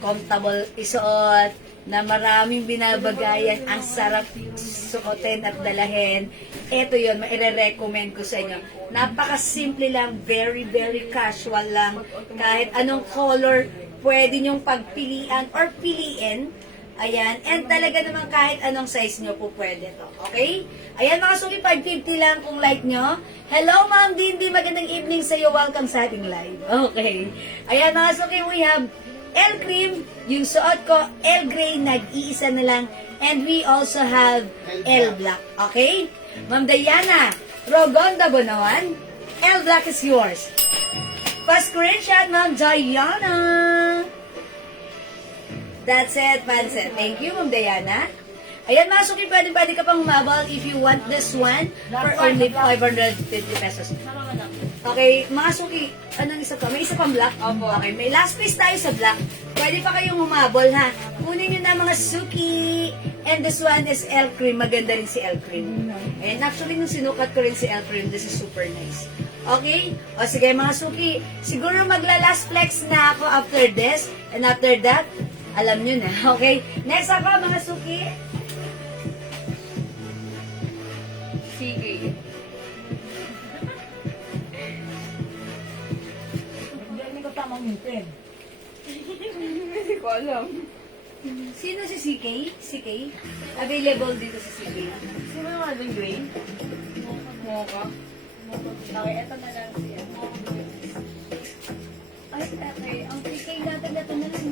comfortable isuot, na maraming binabagayan, ang sarap suotin at dalahin. Ito yun, maire-recommend ko sa inyo. Napaka-simple lang, very, very casual lang. Kahit anong color, pwede nyong pagpilian or piliin. Ayan, and talaga naman kahit anong size nyo po pwede to. Okay? Ayan mga suki, 550 lang kung like nyo. Hello Ma'am Dindi, magandang evening sa iyo. Welcome sa ating live. Okay. Ayan mga suki, we have L Cream, yung suot ko, L Gray, nag-iisa na lang. And we also have L Black. Okay? Ma'am Diana, Rogonda Bonawan, L Black is yours. Pa-screenshot, Ma'am Diana. That's it, Panset. Thank you, Ma'am Diana. Ayan, mga suki, pwede ka pang humabol if you want this one for only 550 pesos. Okay, mga suki, anong isa pa? May isa pang black? Okay, may last piece tayo sa black. Pwede pa kayong humabol, ha? Kunin nyo na mga suki. And this one is L Cream. Maganda rin si L Cream. And actually, nung sinukat ko rin si L Cream, this is super nice. Okay? O sige, mga suki, siguro magla-last flex na ako after this. And after that, alam nyo na. Okay? Next ako, mga suki. Sige. Hindi ko tamang ngipin. Hindi ko alam. Sino si CK? CK? Available dito si CK. Sino yung ating gray? Mocha. Okay, eto na lang siya. Ay, okay. Ang CK natin na lang.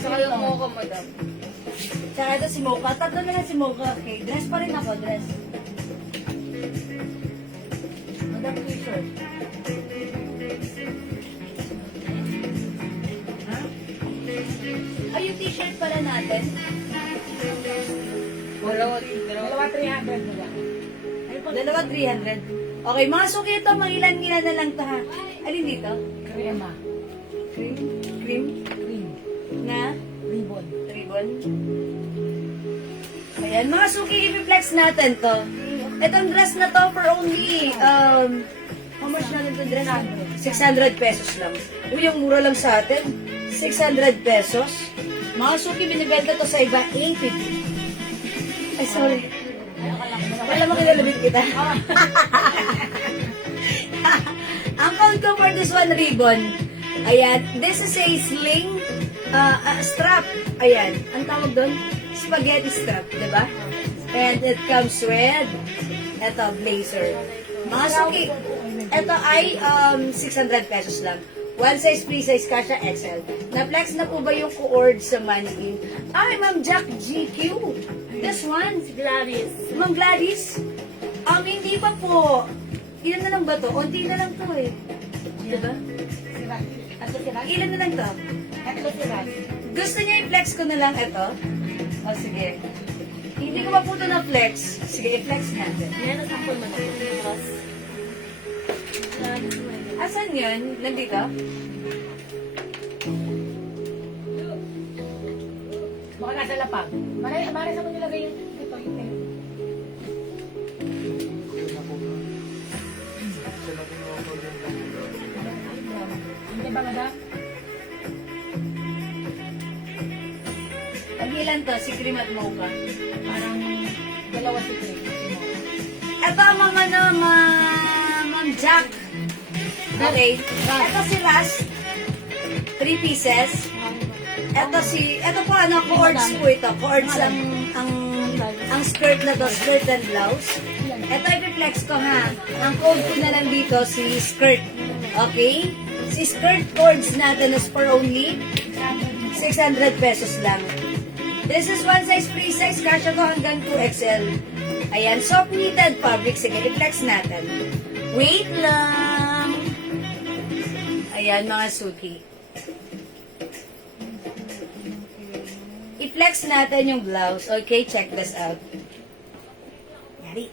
Saka yung mocha, madam. Tsaka ito si Mocha. Tatlo na lang si Mocha. Okay, dress pa rin ako, dress. Madam t-shirt. Ay, yung t-shirt pala natin. Dalawa. Dalawa 300 na lang. Dalawa 300. Okay, mga suki ito, mangilan-ngilan na lang ito ha. Alin dito? Crema. Cream? Cream? Cream. Na? Ribbon. Ribbon? Ayan, mga suki, i-flex natin to. Itong dress na to for only, how much natin itong dress? 600 pesos lang. Uy, yung mura lang sa atin. 600 pesos. Mga suki, binibenta to sa iba, 850. Ay, sorry. Wala mo kilalabit kita. Ang count ko for this one ribbon, ayan, this is a sling strap. Ayan, ang tawag doon, spaghetti strap, diba? And it comes with, eto, blazer. Mga suki, eto ay 600 pesos lang. One size, free size, kasha XL. Na-flex na po ba yung cord sa mannequin? Ay, Ma'am Jack GQ. This one. Gladys. Ma'am Gladys, hindi pa po. Ilan na lang ba to? Unti na lang to eh. Diba? At si Ras? Ilan na lang to? At si Ras? Gusto niya i-flex ko na lang ito? O sige. Hindi ko pa po ito na-flex. Sige, i-flex natin. Yan ang sample man ako. Tapos, Gladys mo yun. Asan yun? Nandito? Baka nasa lapag. Maray sa mo nilagay yung ito, yung tayo. Hindi ba madam? Ang ilan to? Si Cream at Mocha. Parang dalawa si Craig. Ito ang mga Ma'am Jack. Okay. Ito si Ras. 3 pieces. Ito po cords po ito. Cords ang skirt na to, skirt and blouse. Ito i-flex ko ha. Ang code ko na lang dito si skirt. Okay? Si skirt cords natin is for only 600 pesos lang. This is one size, free size. Kasya ko hanggang 2XL. Ayan, soft knitted fabric. Sige, i-flex natin. Wait lang. Ayan, mga suki. I-flex natin yung blouse. Okay, check this out. Yari.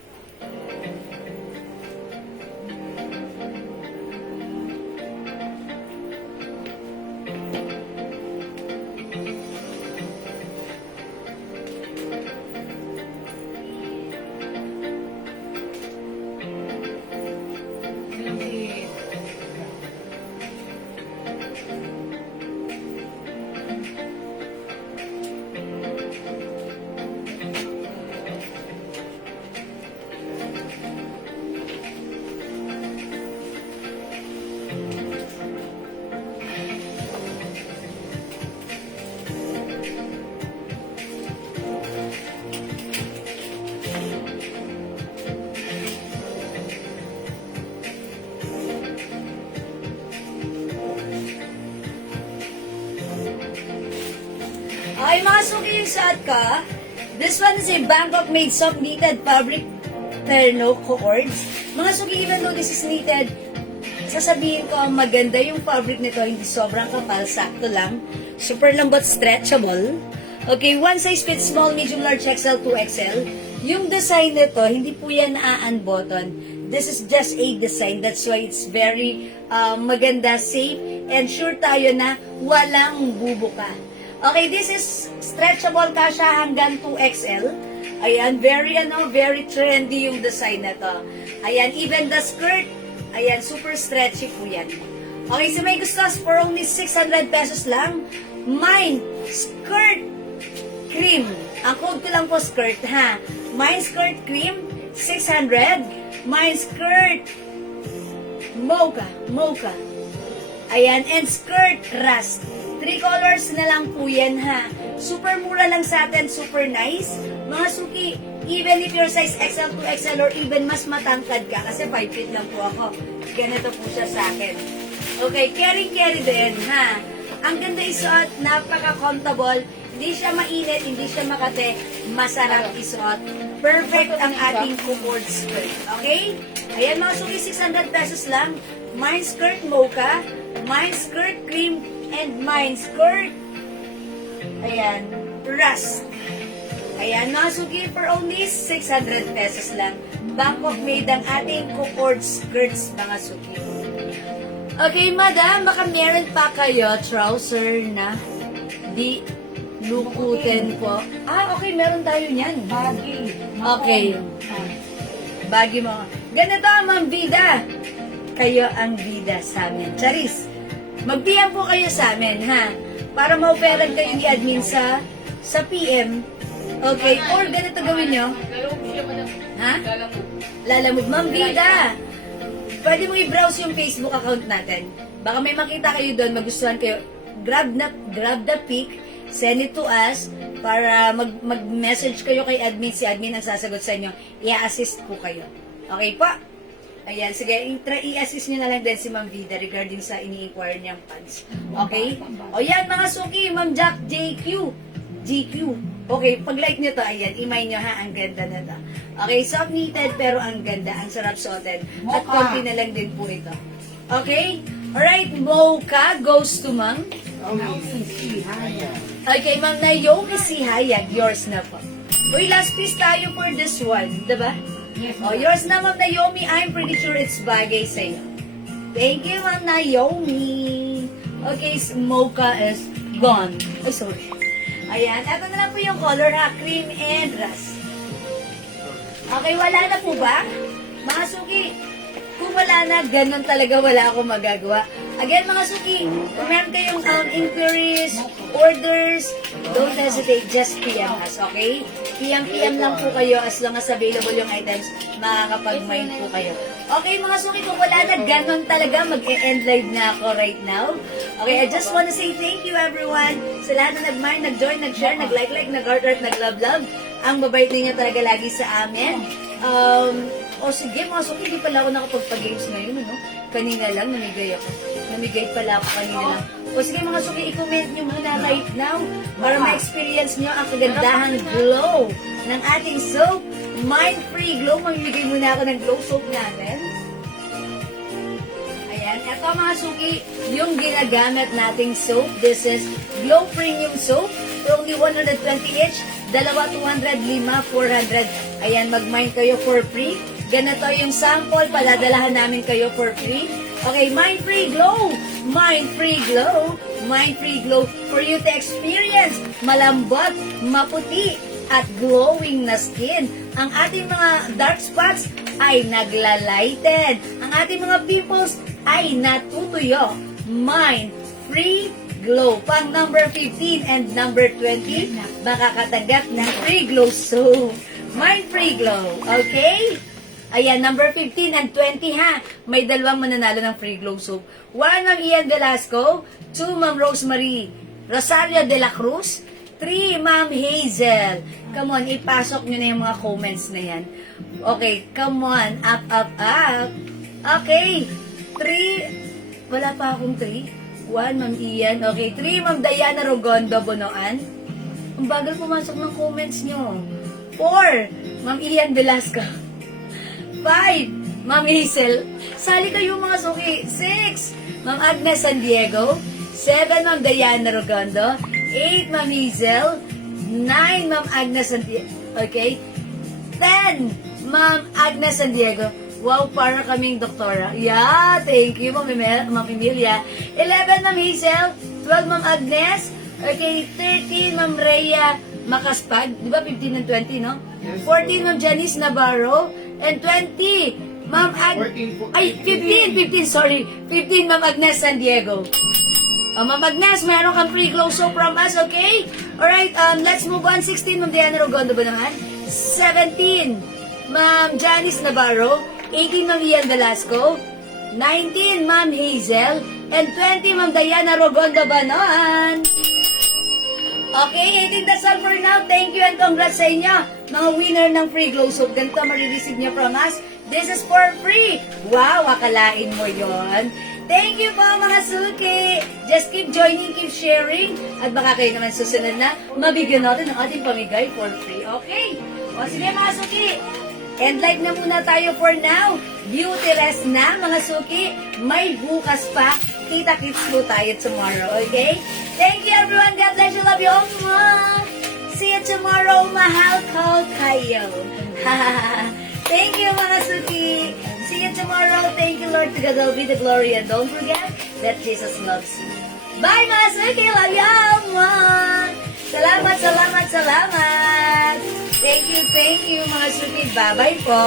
Okay, mga suki yung suot ko. This one is a Bangkok made soft knitted fabric terno cords. Mga suki, even though this is knitted, sasabihin ko maganda yung fabric nito, hindi sobrang kapal, sakto lang. Super lambot, stretchable. Okay, one size fits small, medium, large, XL, 2XL. Yung design nito, hindi po yan na-unbutton. This is just a design. That's why it's very maganda, safe, and sure tayo na walang bubuka. Okay, this is stretchable kasha hanggang 2XL. Ayan, very trendy yung design na to. Ayan, even the skirt, ayan, super stretchy po yan. Okay, so may gusto for only 600 pesos lang. Mine, skirt cream. Ang code ko lang po skirt, ha? Mine skirt cream, 600. Mine skirt mocha. Ayan, and skirt rust. 3 colors na lang po yan, ha. Super mura lang sa atin, super nice. Mga suki, even if your size XL, 2XL, or even mas matangkad ka, kasi 5 feet lang po ako, ganito po siya sa akin. Okay, carry din, ha. Ang ganda isuot, napaka-comfortable, hindi siya mainit, hindi siya makate, masarap isuot. Perfect ang ating cord skirt, okay? Ayan mga suki, 600 pesos lang. Mine skirt mocha, mine skirt cream, and mine skirt, ayan, rust. Ayan, mga suki, for only 600 pesos lang. Bangkok made ang ating cord skirts, mga suki. Okay, madam, baka meron pa kayo trouser na di lukutin po. Okay, meron tayo niyan. Baggy. Okay. Baggy mo. Ganito, Ma'am Vida. Kayo ang bida sa amin. Charis, mag-PM po kayo sa amin, ha? Para ma-operan kayo ni admin sa PM. Okay? Or ganito gawin nyo. Ha? Lalamove. Ma'am Vida, pwede mo i-browse yung Facebook account natin. Baka may makita kayo doon, magustuhan kayo. Grab the pic, send it to us para mag-message kayo kay admin. Si admin ang sasagot sa inyo. I-assist po kayo. Okay po? Ayan, sige, i-assist nyo na lang din si Ma'am Vida regarding sa ini-inquire niyang funds. Okay? O yan, mga suki, Ma'am Jack GQ. Okay, pag-like nyo to, ayan, imay nyo ha, ang ganda na to. Okay, soft knitted, pero ang ganda, ang sarap suotin. At konti na lang din po ito. Okay? Alright, mocha goes to Ma'am. Okay, Ma'am Naomi Sihayag, yours na po. Uy, last piece tayo for this one, diba? Yes, Oh, yours na, Ma'am Naomi. I'm pretty sure it's bagay sa'yo. Thank you, Ma'am Naomi. Okay, mocha is gone. Oh, sorry. Ayan, eto na lang po yung color ha, cream and rust. Okay, wala na po ba? Mga suki, kung wala na, ganun talaga wala akong magagawa. Again, mga suki, kung meron kayong inquiries, orders, don't hesitate, just PM us, okay? PM lang po kayo as long as available yung items, makakapag-mind po kayo. Okay, mga suki, kung wala na, ganon talaga, mag-e-end live na ako right now. Okay, I just want to say thank you everyone sa lahat na nag-mind, nag-join, nag-share, nag-like, nag-heart, nag-love. Ang babait ninyo talaga lagi sa amin. Sige, mga suki, hindi pala ako nakapagpa-games ngayon, ano? Kanina lang, namigay ako. Namigay pala ako kanina lang. Sige, mga suki, i-comment nyo muna right now para ma-experience nyo ang kagandahang glow ng ating soap. Mind-free glow. Mamimigay muna ako ng glow soap natin. Ayan. Ito, mga suki, yung ginagamit nating soap. This is Glow Premium Soap. For only 120 each. Dalawa, 200, 5, 400. Ayan, mag-mind kayo for free. Ganito yung sample, padadalahan namin kayo for free. Okay, Mind-Free Glow! Mind-Free Glow! Mind-Free Glow for you to experience malambot, maputi, at glowing na skin. Ang ating mga dark spots ay naglalighten. Ang ating mga pimples ay natutuyo. Mind-Free Glow. Pang number 15 and number 20, makakatanggap ng free glow soap. Mind-Free Glow. Okay? Ayan, number 15 and 20 ha. May dalawang mananalo ng free glow soap. 1, Ma'am Ian Velasco. 2, Ma'am Rosemary Rosario de la Cruz. 3, Ma'am Hazel. Come on, ipasok nyo na yung mga comments na yan. Okay, come on. Up, up, up. Okay. 3. Wala pa akong 3. 1, Ma'am Ian. Okay, 3, Ma'am Diana Rogondo Bonoan. Ang bagal pumasok ng comments nyo. 4, Ma'am Ian Velasco. 5, Ma'am Hazel. Sali kayo mga suki. 6, Ma'am Agnes San Diego. 7, Ma'am Diana Rogondo. 8, Ma'am Hazel. 9, Ma'am Agnes San Diego. Okay? 10, Ma'am Agnes San Diego. Wow, para kaming doktora. Yeah, thank you, Ma'am Emilia. 11, Ma'am Hazel. 12, Ma'am Agnes. Okay, 13, Ma'am Rhea Makaspag. Di ba 15 and 20, no? 14, Ma'am Janice Navarro. And 20, Ma'am Ay, 15, sorry. 15, Ma'am Agnes San Diego. Ma'am Agnes, meron kang free glow soap from us, okay? Alright, let's move on. 16, Ma'am Diana Rogondo ba naman? 17, Ma'am Janice Navarro. 18, Ma'am Ian Velasco. 19, Ma'am Hazel. And 20, Ma'am Diana Rogondo Banon. Okay, 18 that's all for now. Thank you and congrats sa inyo. Mga winner ng free glow soap. Ganito marireceive niyo from us. This is for free. Wow, akalain mo yon. Thank you po mga suki. Just keep joining, keep sharing. At baka kayo naman susunod na mabigyan natin ng ating pamigay for free. Okay? O sige mga suki. End live na muna tayo for now. Beauty rest na mga suki. May bukas pa. Kita-kits po tayo tomorrow. Okay? Thank you everyone. God bless you. Love you all. Mwah! See you tomorrow. Mahal ko kayo. Thank you mga suki. See you tomorrow. Thank you Lord. To God will be the glory. And don't forget that Jesus loves you. Bye mga suki. Love you all. Mwah! Salamat, salamat, salamat. Thank you mga suki. Bye-bye po.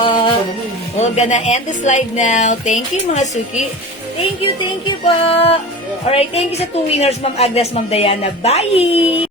We're gonna end this live now. Thank you mga suki. Thank you po. Alright, thank you sa 2 winners, Ma'am Agnes, Ma'am Diana. Bye!